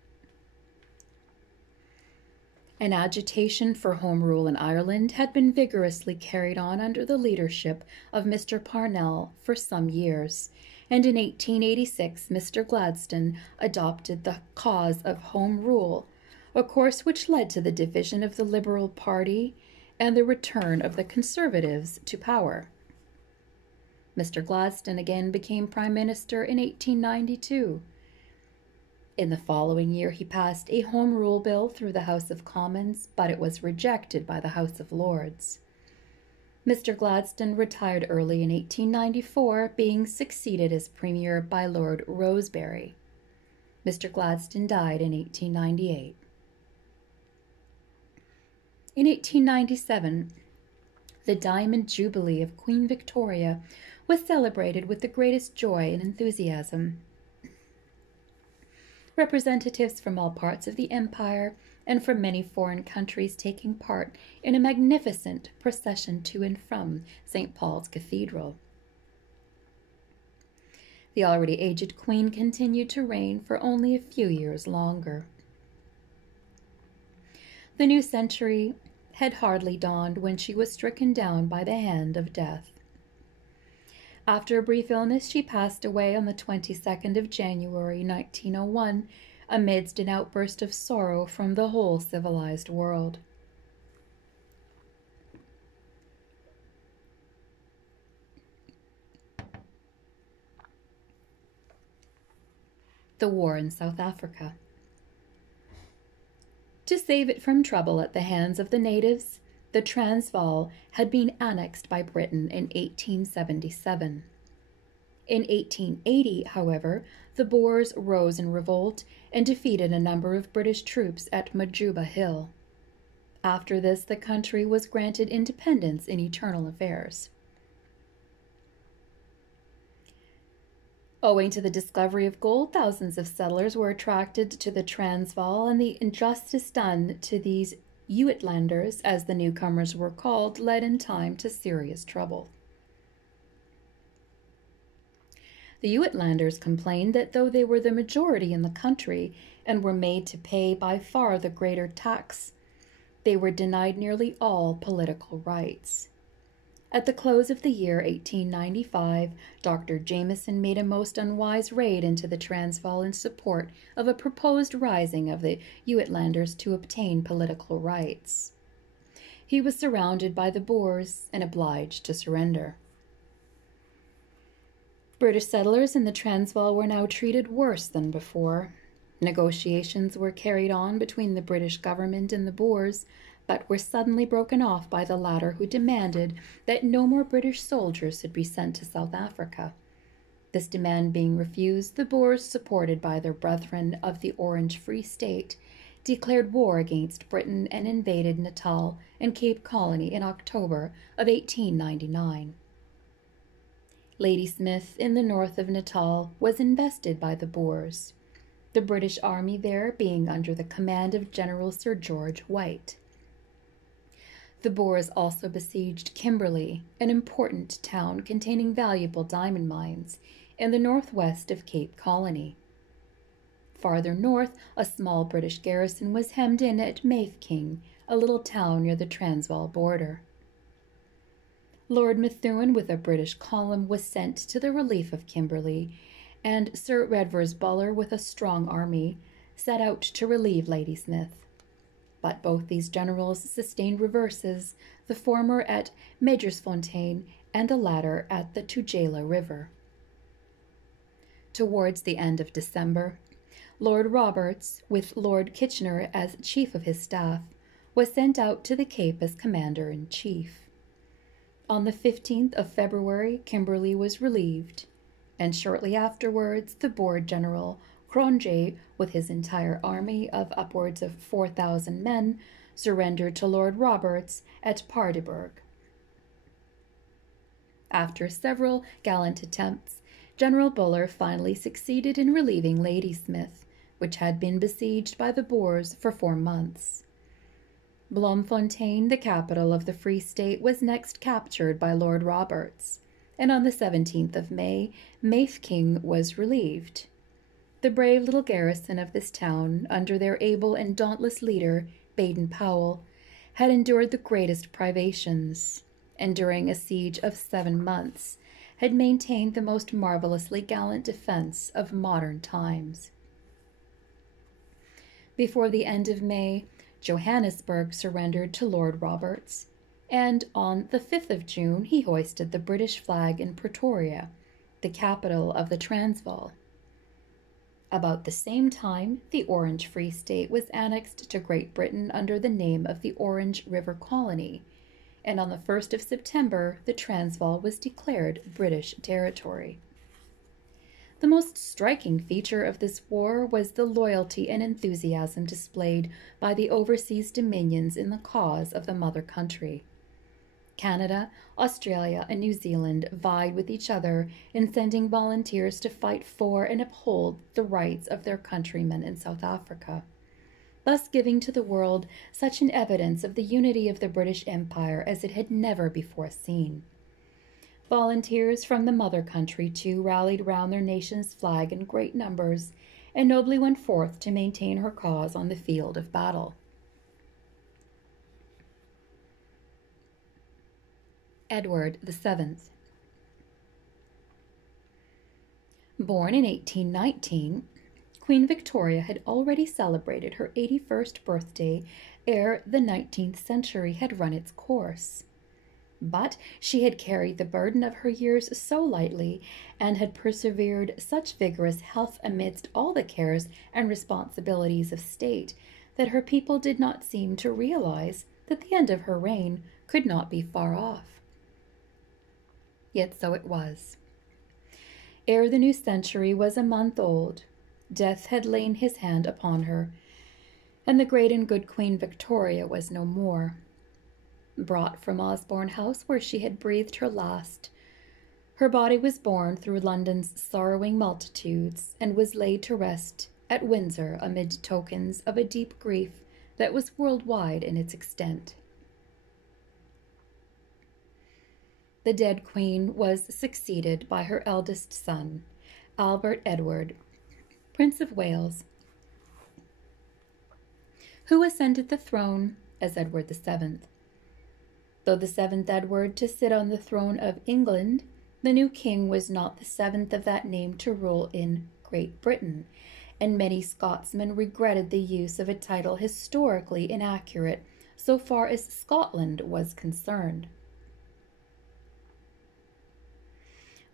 An agitation for Home Rule in Ireland had been vigorously carried on under the leadership of Mr. Parnell for some years, and in 1886 Mr. Gladstone adopted the cause of Home Rule, a course which led to the division of the Liberal Party and the return of the Conservatives to power. Mr. Gladstone again became Prime Minister in 1892. In the following year, he passed a Home Rule Bill through the House of Commons, but it was rejected by the House of Lords. Mr. Gladstone retired early in 1894, being succeeded as Premier by Lord Rosebery. Mr. Gladstone died in 1898. In 1897, the Diamond Jubilee of Queen Victoria was celebrated with the greatest joy and enthusiasm. Representatives from all parts of the empire and from many foreign countries taking part in a magnificent procession to and from St. Paul's Cathedral. The already aged Queen continued to reign for only a few years longer. The new century had hardly dawned when she was stricken down by the hand of death. After a brief illness, she passed away on the 22nd of January, 1901, amidst an outburst of sorrow from the whole civilized world. The war in South Africa. To save it from trouble at the hands of the natives, the Transvaal had been annexed by Britain in 1877. In 1880, however, the Boers rose in revolt and defeated a number of British troops at Majuba Hill. After this, the country was granted independence in internal affairs. Owing to the discovery of gold, thousands of settlers were attracted to the Transvaal, and the injustice done to these Uitlanders, as the newcomers were called, led in time to serious trouble. The Uitlanders complained that though they were the majority in the country and were made to pay by far the greater tax, they were denied nearly all political rights. At the close of the year 1895, Dr. Jameson made a most unwise raid into the Transvaal in support of a proposed rising of the Uitlanders to obtain political rights. He was surrounded by the Boers and obliged to surrender. British settlers in the Transvaal were now treated worse than before. Negotiations were carried on between the British government and the Boers, but were suddenly broken off by the latter, who demanded that no more British soldiers should be sent to South Africa. This demand being refused, the Boers, supported by their brethren of the Orange Free State, declared war against Britain and invaded Natal and Cape Colony in October of 1899. Ladysmith, in the north of Natal, was invested by the Boers, the British Army there being under the command of General Sir George White. The Boers also besieged Kimberley, an important town containing valuable diamond mines, in the northwest of Cape Colony. Farther north, a small British garrison was hemmed in at Mafeking, a little town near the Transvaal border. Lord Methuen, with a British column, was sent to the relief of Kimberley, and Sir Redvers Buller, with a strong army, set out to relieve Ladysmith. But both these generals sustained reverses, the former at Majorsfontein and the latter at the Tugela River. Towards the end of December, Lord Roberts, with Lord Kitchener as chief of his staff, was sent out to the Cape as commander-in-chief. On the 15th of February, Kimberley was relieved, and shortly afterwards the Boer General Cronje, with his entire army of upwards of 4,000 men, surrendered to Lord Roberts at Paardeberg. After several gallant attempts, General Buller finally succeeded in relieving Ladysmith, which had been besieged by the Boers for 4 months. Bloemfontein, the capital of the Free State, was next captured by Lord Roberts, and on the 17th of May, Mafeking was relieved. The brave little garrison of this town, under their able and dauntless leader, Baden-Powell, had endured the greatest privations, and during a siege of 7 months had maintained the most marvelously gallant defense of modern times. Before the end of May, Johannesburg surrendered to Lord Roberts, and on the 5th of June he hoisted the British flag in Pretoria, the capital of the Transvaal. About the same time, the Orange Free State was annexed to Great Britain under the name of the Orange River Colony, and on the 1st of September, the Transvaal was declared British territory. The most striking feature of this war was the loyalty and enthusiasm displayed by the overseas dominions in the cause of the mother country. Canada, Australia, and New Zealand vied with each other in sending volunteers to fight for and uphold the rights of their countrymen in South Africa, thus giving to the world such an evidence of the unity of the British Empire as it had never before seen. Volunteers from the mother country, too, rallied round their nation's flag in great numbers, and nobly went forth to maintain her cause on the field of battle. Edward VII. Born in 1819, Queen Victoria had already celebrated her 81st birthday ere the 19th century had run its course. But she had carried the burden of her years so lightly, and had persevered such vigorous health amidst all the cares and responsibilities of state, that her people did not seem to realize that the end of her reign could not be far off. Yet so it was. Ere the new century was a month old, death had lain his hand upon her, and the great and good Queen Victoria was no more. Brought from Osborne House, where she had breathed her last, her body was borne through London's sorrowing multitudes, and was laid to rest at Windsor amid tokens of a deep grief that was world-wide in its extent. The dead queen was succeeded by her eldest son, Albert Edward, Prince of Wales, who ascended the throne as Edward VII. Though the seventh Edward to sit on the throne of England, the new king was not the seventh of that name to rule in Great Britain, and many Scotsmen regretted the use of a title historically inaccurate so far as Scotland was concerned.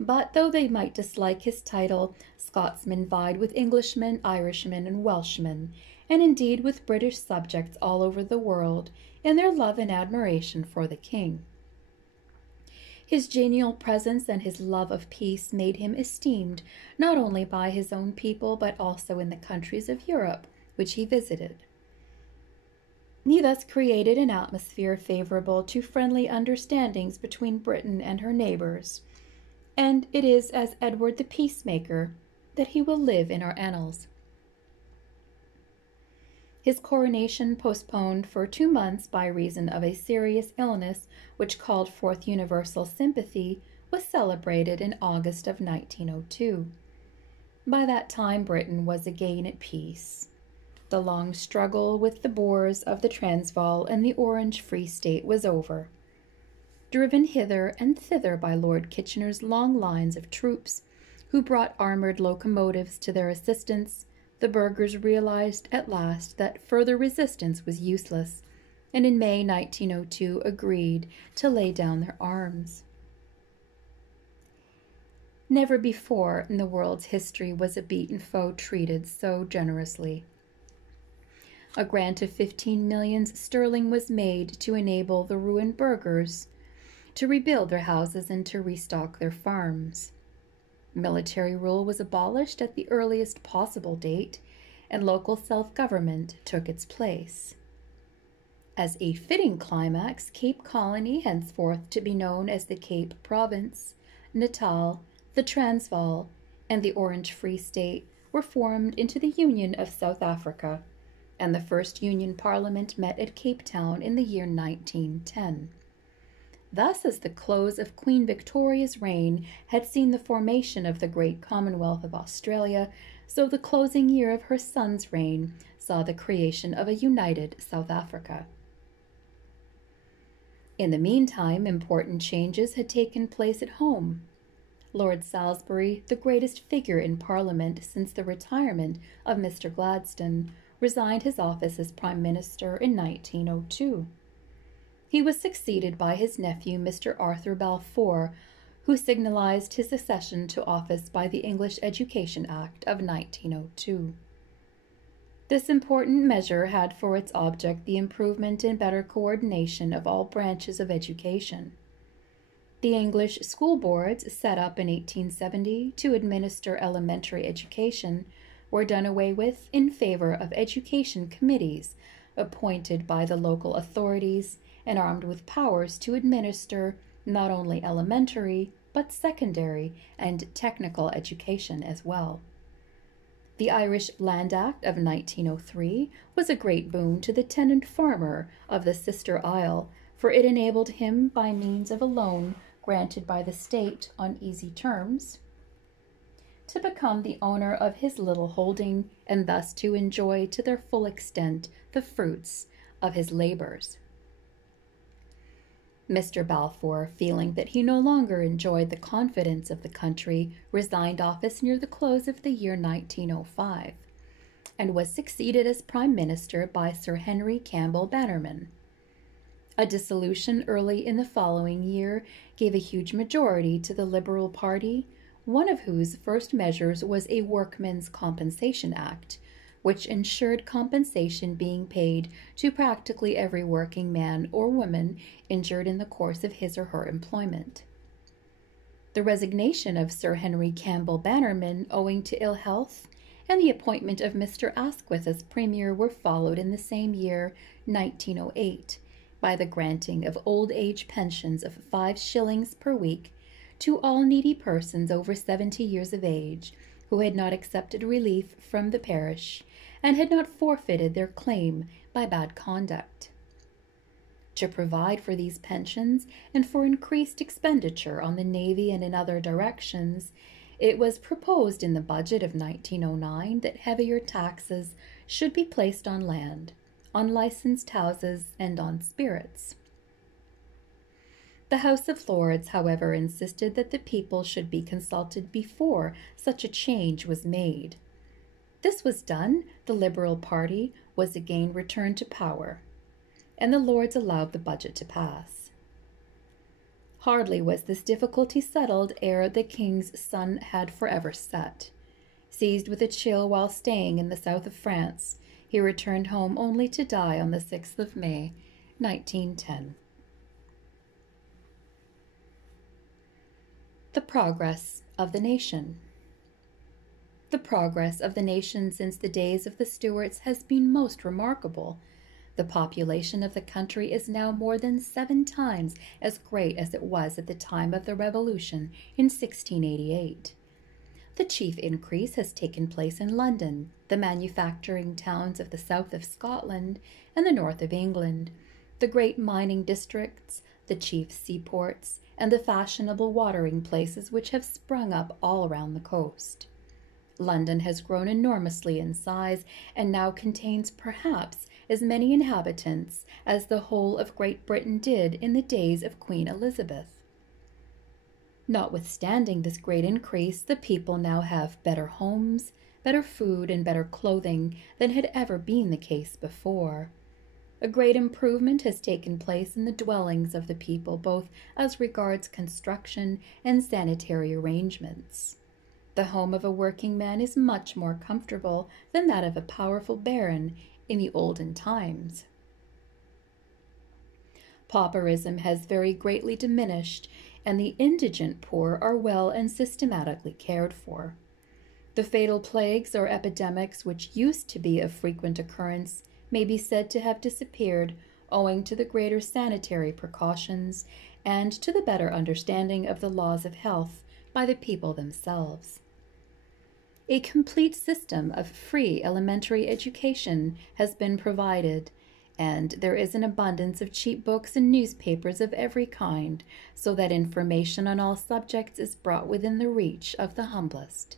But though they might dislike his title, Scotsmen vied with Englishmen, Irishmen, and Welshmen, and indeed with British subjects all over the world, in their love and admiration for the king. His genial presence and his love of peace made him esteemed not only by his own people, but also in the countries of Europe which he visited. He thus created an atmosphere favorable to friendly understandings between Britain and her neighbors, and it is as Edward the Peacemaker that he will live in our annals. His coronation, postponed for 2 months by reason of a serious illness which called forth universal sympathy, was celebrated in August of 1902. By that time Britain was again at peace. The long struggle with the Boers of the Transvaal and the Orange Free State was over. Driven hither and thither by Lord Kitchener's long lines of troops, who brought armored locomotives to their assistance, the burghers realized at last that further resistance was useless, and in May 1902 agreed to lay down their arms. Never before in the world's history was a beaten foe treated so generously. A grant of 15 millions sterling was made to enable the ruined burghers to rebuild their houses and to restock their farms. Military rule was abolished at the earliest possible date, and local self-government took its place. As a fitting climax, Cape Colony, henceforth to be known as the Cape Province, Natal, the Transvaal, and the Orange Free State, were formed into the Union of South Africa, and the first Union Parliament met at Cape Town in the year 1910. Thus, as the close of Queen Victoria's reign had seen the formation of the great Commonwealth of Australia, so the closing year of her son's reign saw the creation of a united South Africa. In the meantime, important changes had taken place at home. Lord Salisbury, the greatest figure in Parliament since the retirement of Mr. Gladstone, resigned his office as Prime Minister in 1902. He was succeeded by his nephew, Mr. Arthur Balfour, who signalized his accession to office by the English Education Act of 1902. This important measure had for its object the improvement and better coordination of all branches of education. The English school boards, set up in 1870 to administer elementary education, were done away with in favor of education committees appointed by the local authorities and armed with powers to administer not only elementary but secondary and technical education as well. The Irish Land Act of 1903 was a great boon to the tenant farmer of the sister isle, for it enabled him, by means of a loan granted by the state on easy terms, to become the owner of his little holding and thus to enjoy to their full extent the fruits of his labors. Mr. Balfour, feeling that he no longer enjoyed the confidence of the country, resigned office near the close of the year 1905, and was succeeded as Prime Minister by Sir Henry Campbell Bannerman. A dissolution early in the following year gave a huge majority to the Liberal Party, one of whose first measures was a Workmen's Compensation Act, which ensured compensation being paid to practically every working man or woman injured in the course of his or her employment. The resignation of Sir Henry Campbell Bannerman owing to ill health and the appointment of Mr. Asquith as Premier were followed in the same year, 1908, by the granting of old age pensions of 5 shillings per week to all needy persons over 70 years of age who had not accepted relief from the parish and had not forfeited their claim by bad conduct. To provide for these pensions and for increased expenditure on the Navy and in other directions, it was proposed in the budget of 1909 that heavier taxes should be placed on land, on licensed houses, and on spirits. The House of Lords, however, insisted that the people should be consulted before such a change was made. This was done, the Liberal party was again returned to power, and the Lords allowed the budget to pass. Hardly was this difficulty settled ere the king's sun had forever set. Seized with a chill while staying in the south of France, he returned home only to die on the 6th of May, 1910. The progress of the nation. The progress of the nation since the days of the Stuarts has been most remarkable. The population of the country is now more than 7 times as great as it was at the time of the Revolution in 1688. The chief increase has taken place in London, the manufacturing towns of the south of Scotland and the north of England, the great mining districts, the chief seaports, and the fashionable watering places which have sprung up all around the coast. London has grown enormously in size and now contains perhaps as many inhabitants as the whole of Great Britain did in the days of Queen Elizabeth. Notwithstanding this great increase, the people now have better homes, better food, and better clothing than had ever been the case before. A great improvement has taken place in the dwellings of the people, both as regards construction and sanitary arrangements. The home of a working man is much more comfortable than that of a powerful baron in the olden times. Pauperism has very greatly diminished, and the indigent poor are well and systematically cared for. The fatal plagues or epidemics which used to be of frequent occurrence may be said to have disappeared owing to the greater sanitary precautions and to the better understanding of the laws of health by the people themselves. A complete system of free elementary education has been provided, and there is an abundance of cheap books and newspapers of every kind, so that information on all subjects is brought within the reach of the humblest.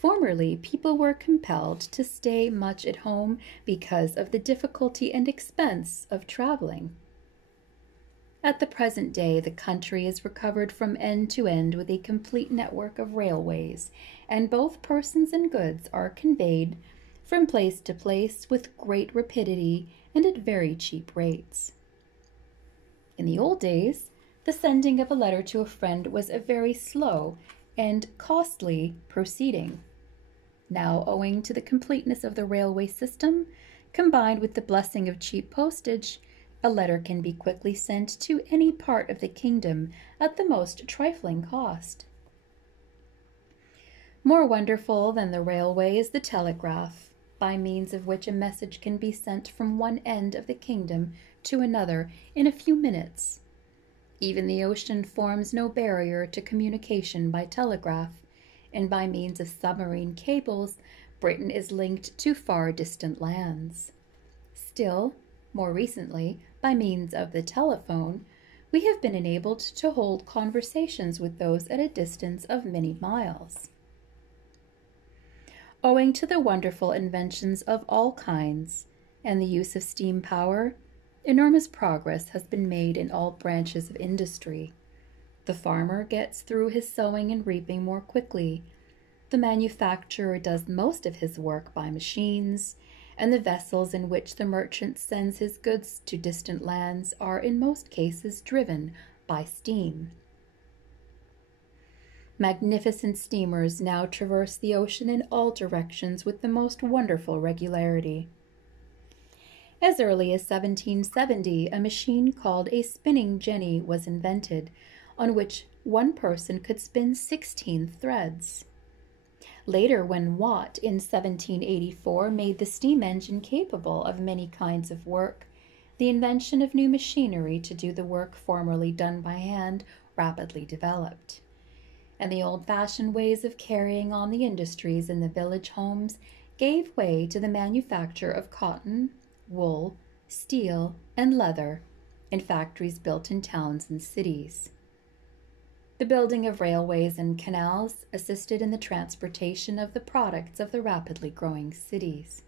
Formerly, people were compelled to stay much at home because of the difficulty and expense of traveling. At the present day, the country is recovered from end to end with a complete network of railways, and both persons and goods are conveyed from place to place with great rapidity and at very cheap rates. In the old days, the sending of a letter to a friend was a very slow and costly proceeding. Now, owing to the completeness of the railway system, combined with the blessing of cheap postage, a letter can be quickly sent to any part of the kingdom at the most trifling cost. More wonderful than the railway is the telegraph, by means of which a message can be sent from one end of the kingdom to another in a few minutes. Even the ocean forms no barrier to communication by telegraph, and by means of submarine cables, Britain is linked to far distant lands. Still, more recently, by means of the telephone, we have been enabled to hold conversations with those at a distance of many miles. Owing to the wonderful inventions of all kinds and the use of steam power, enormous progress has been made in all branches of industry. The farmer gets through his sowing and reaping more quickly. The manufacturer does most of his work by machines, and the vessels in which the merchant sends his goods to distant lands are in most cases driven by steam. Magnificent steamers now traverse the ocean in all directions with the most wonderful regularity. As early as 1770, a machine called a spinning jenny was invented, on which one person could spin 16 threads. Later, when Watt in 1784 made the steam engine capable of many kinds of work, the invention of new machinery to do the work formerly done by hand rapidly developed, and the old-fashioned ways of carrying on the industries in the village homes gave way to the manufacture of cotton, wool, steel, and leather in factories built in towns and cities. The building of railways and canals assisted in the transportation of the products of the rapidly growing cities.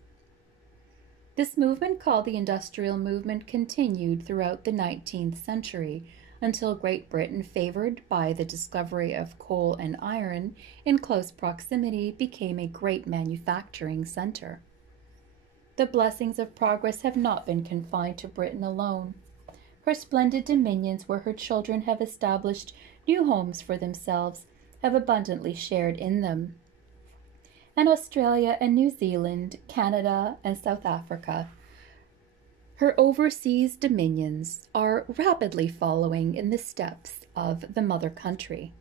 This movement, called the Industrial Movement, continued throughout the 19th century until Great Britain, favored by the discovery of coal and iron in close proximity, became a great manufacturing center. The blessings of progress have not been confined to Britain alone. Her splendid dominions, where her children have established new homes for themselves, have abundantly shared in them. And Australia and New Zealand, Canada and South Africa, her overseas dominions, are rapidly following in the steps of the mother country.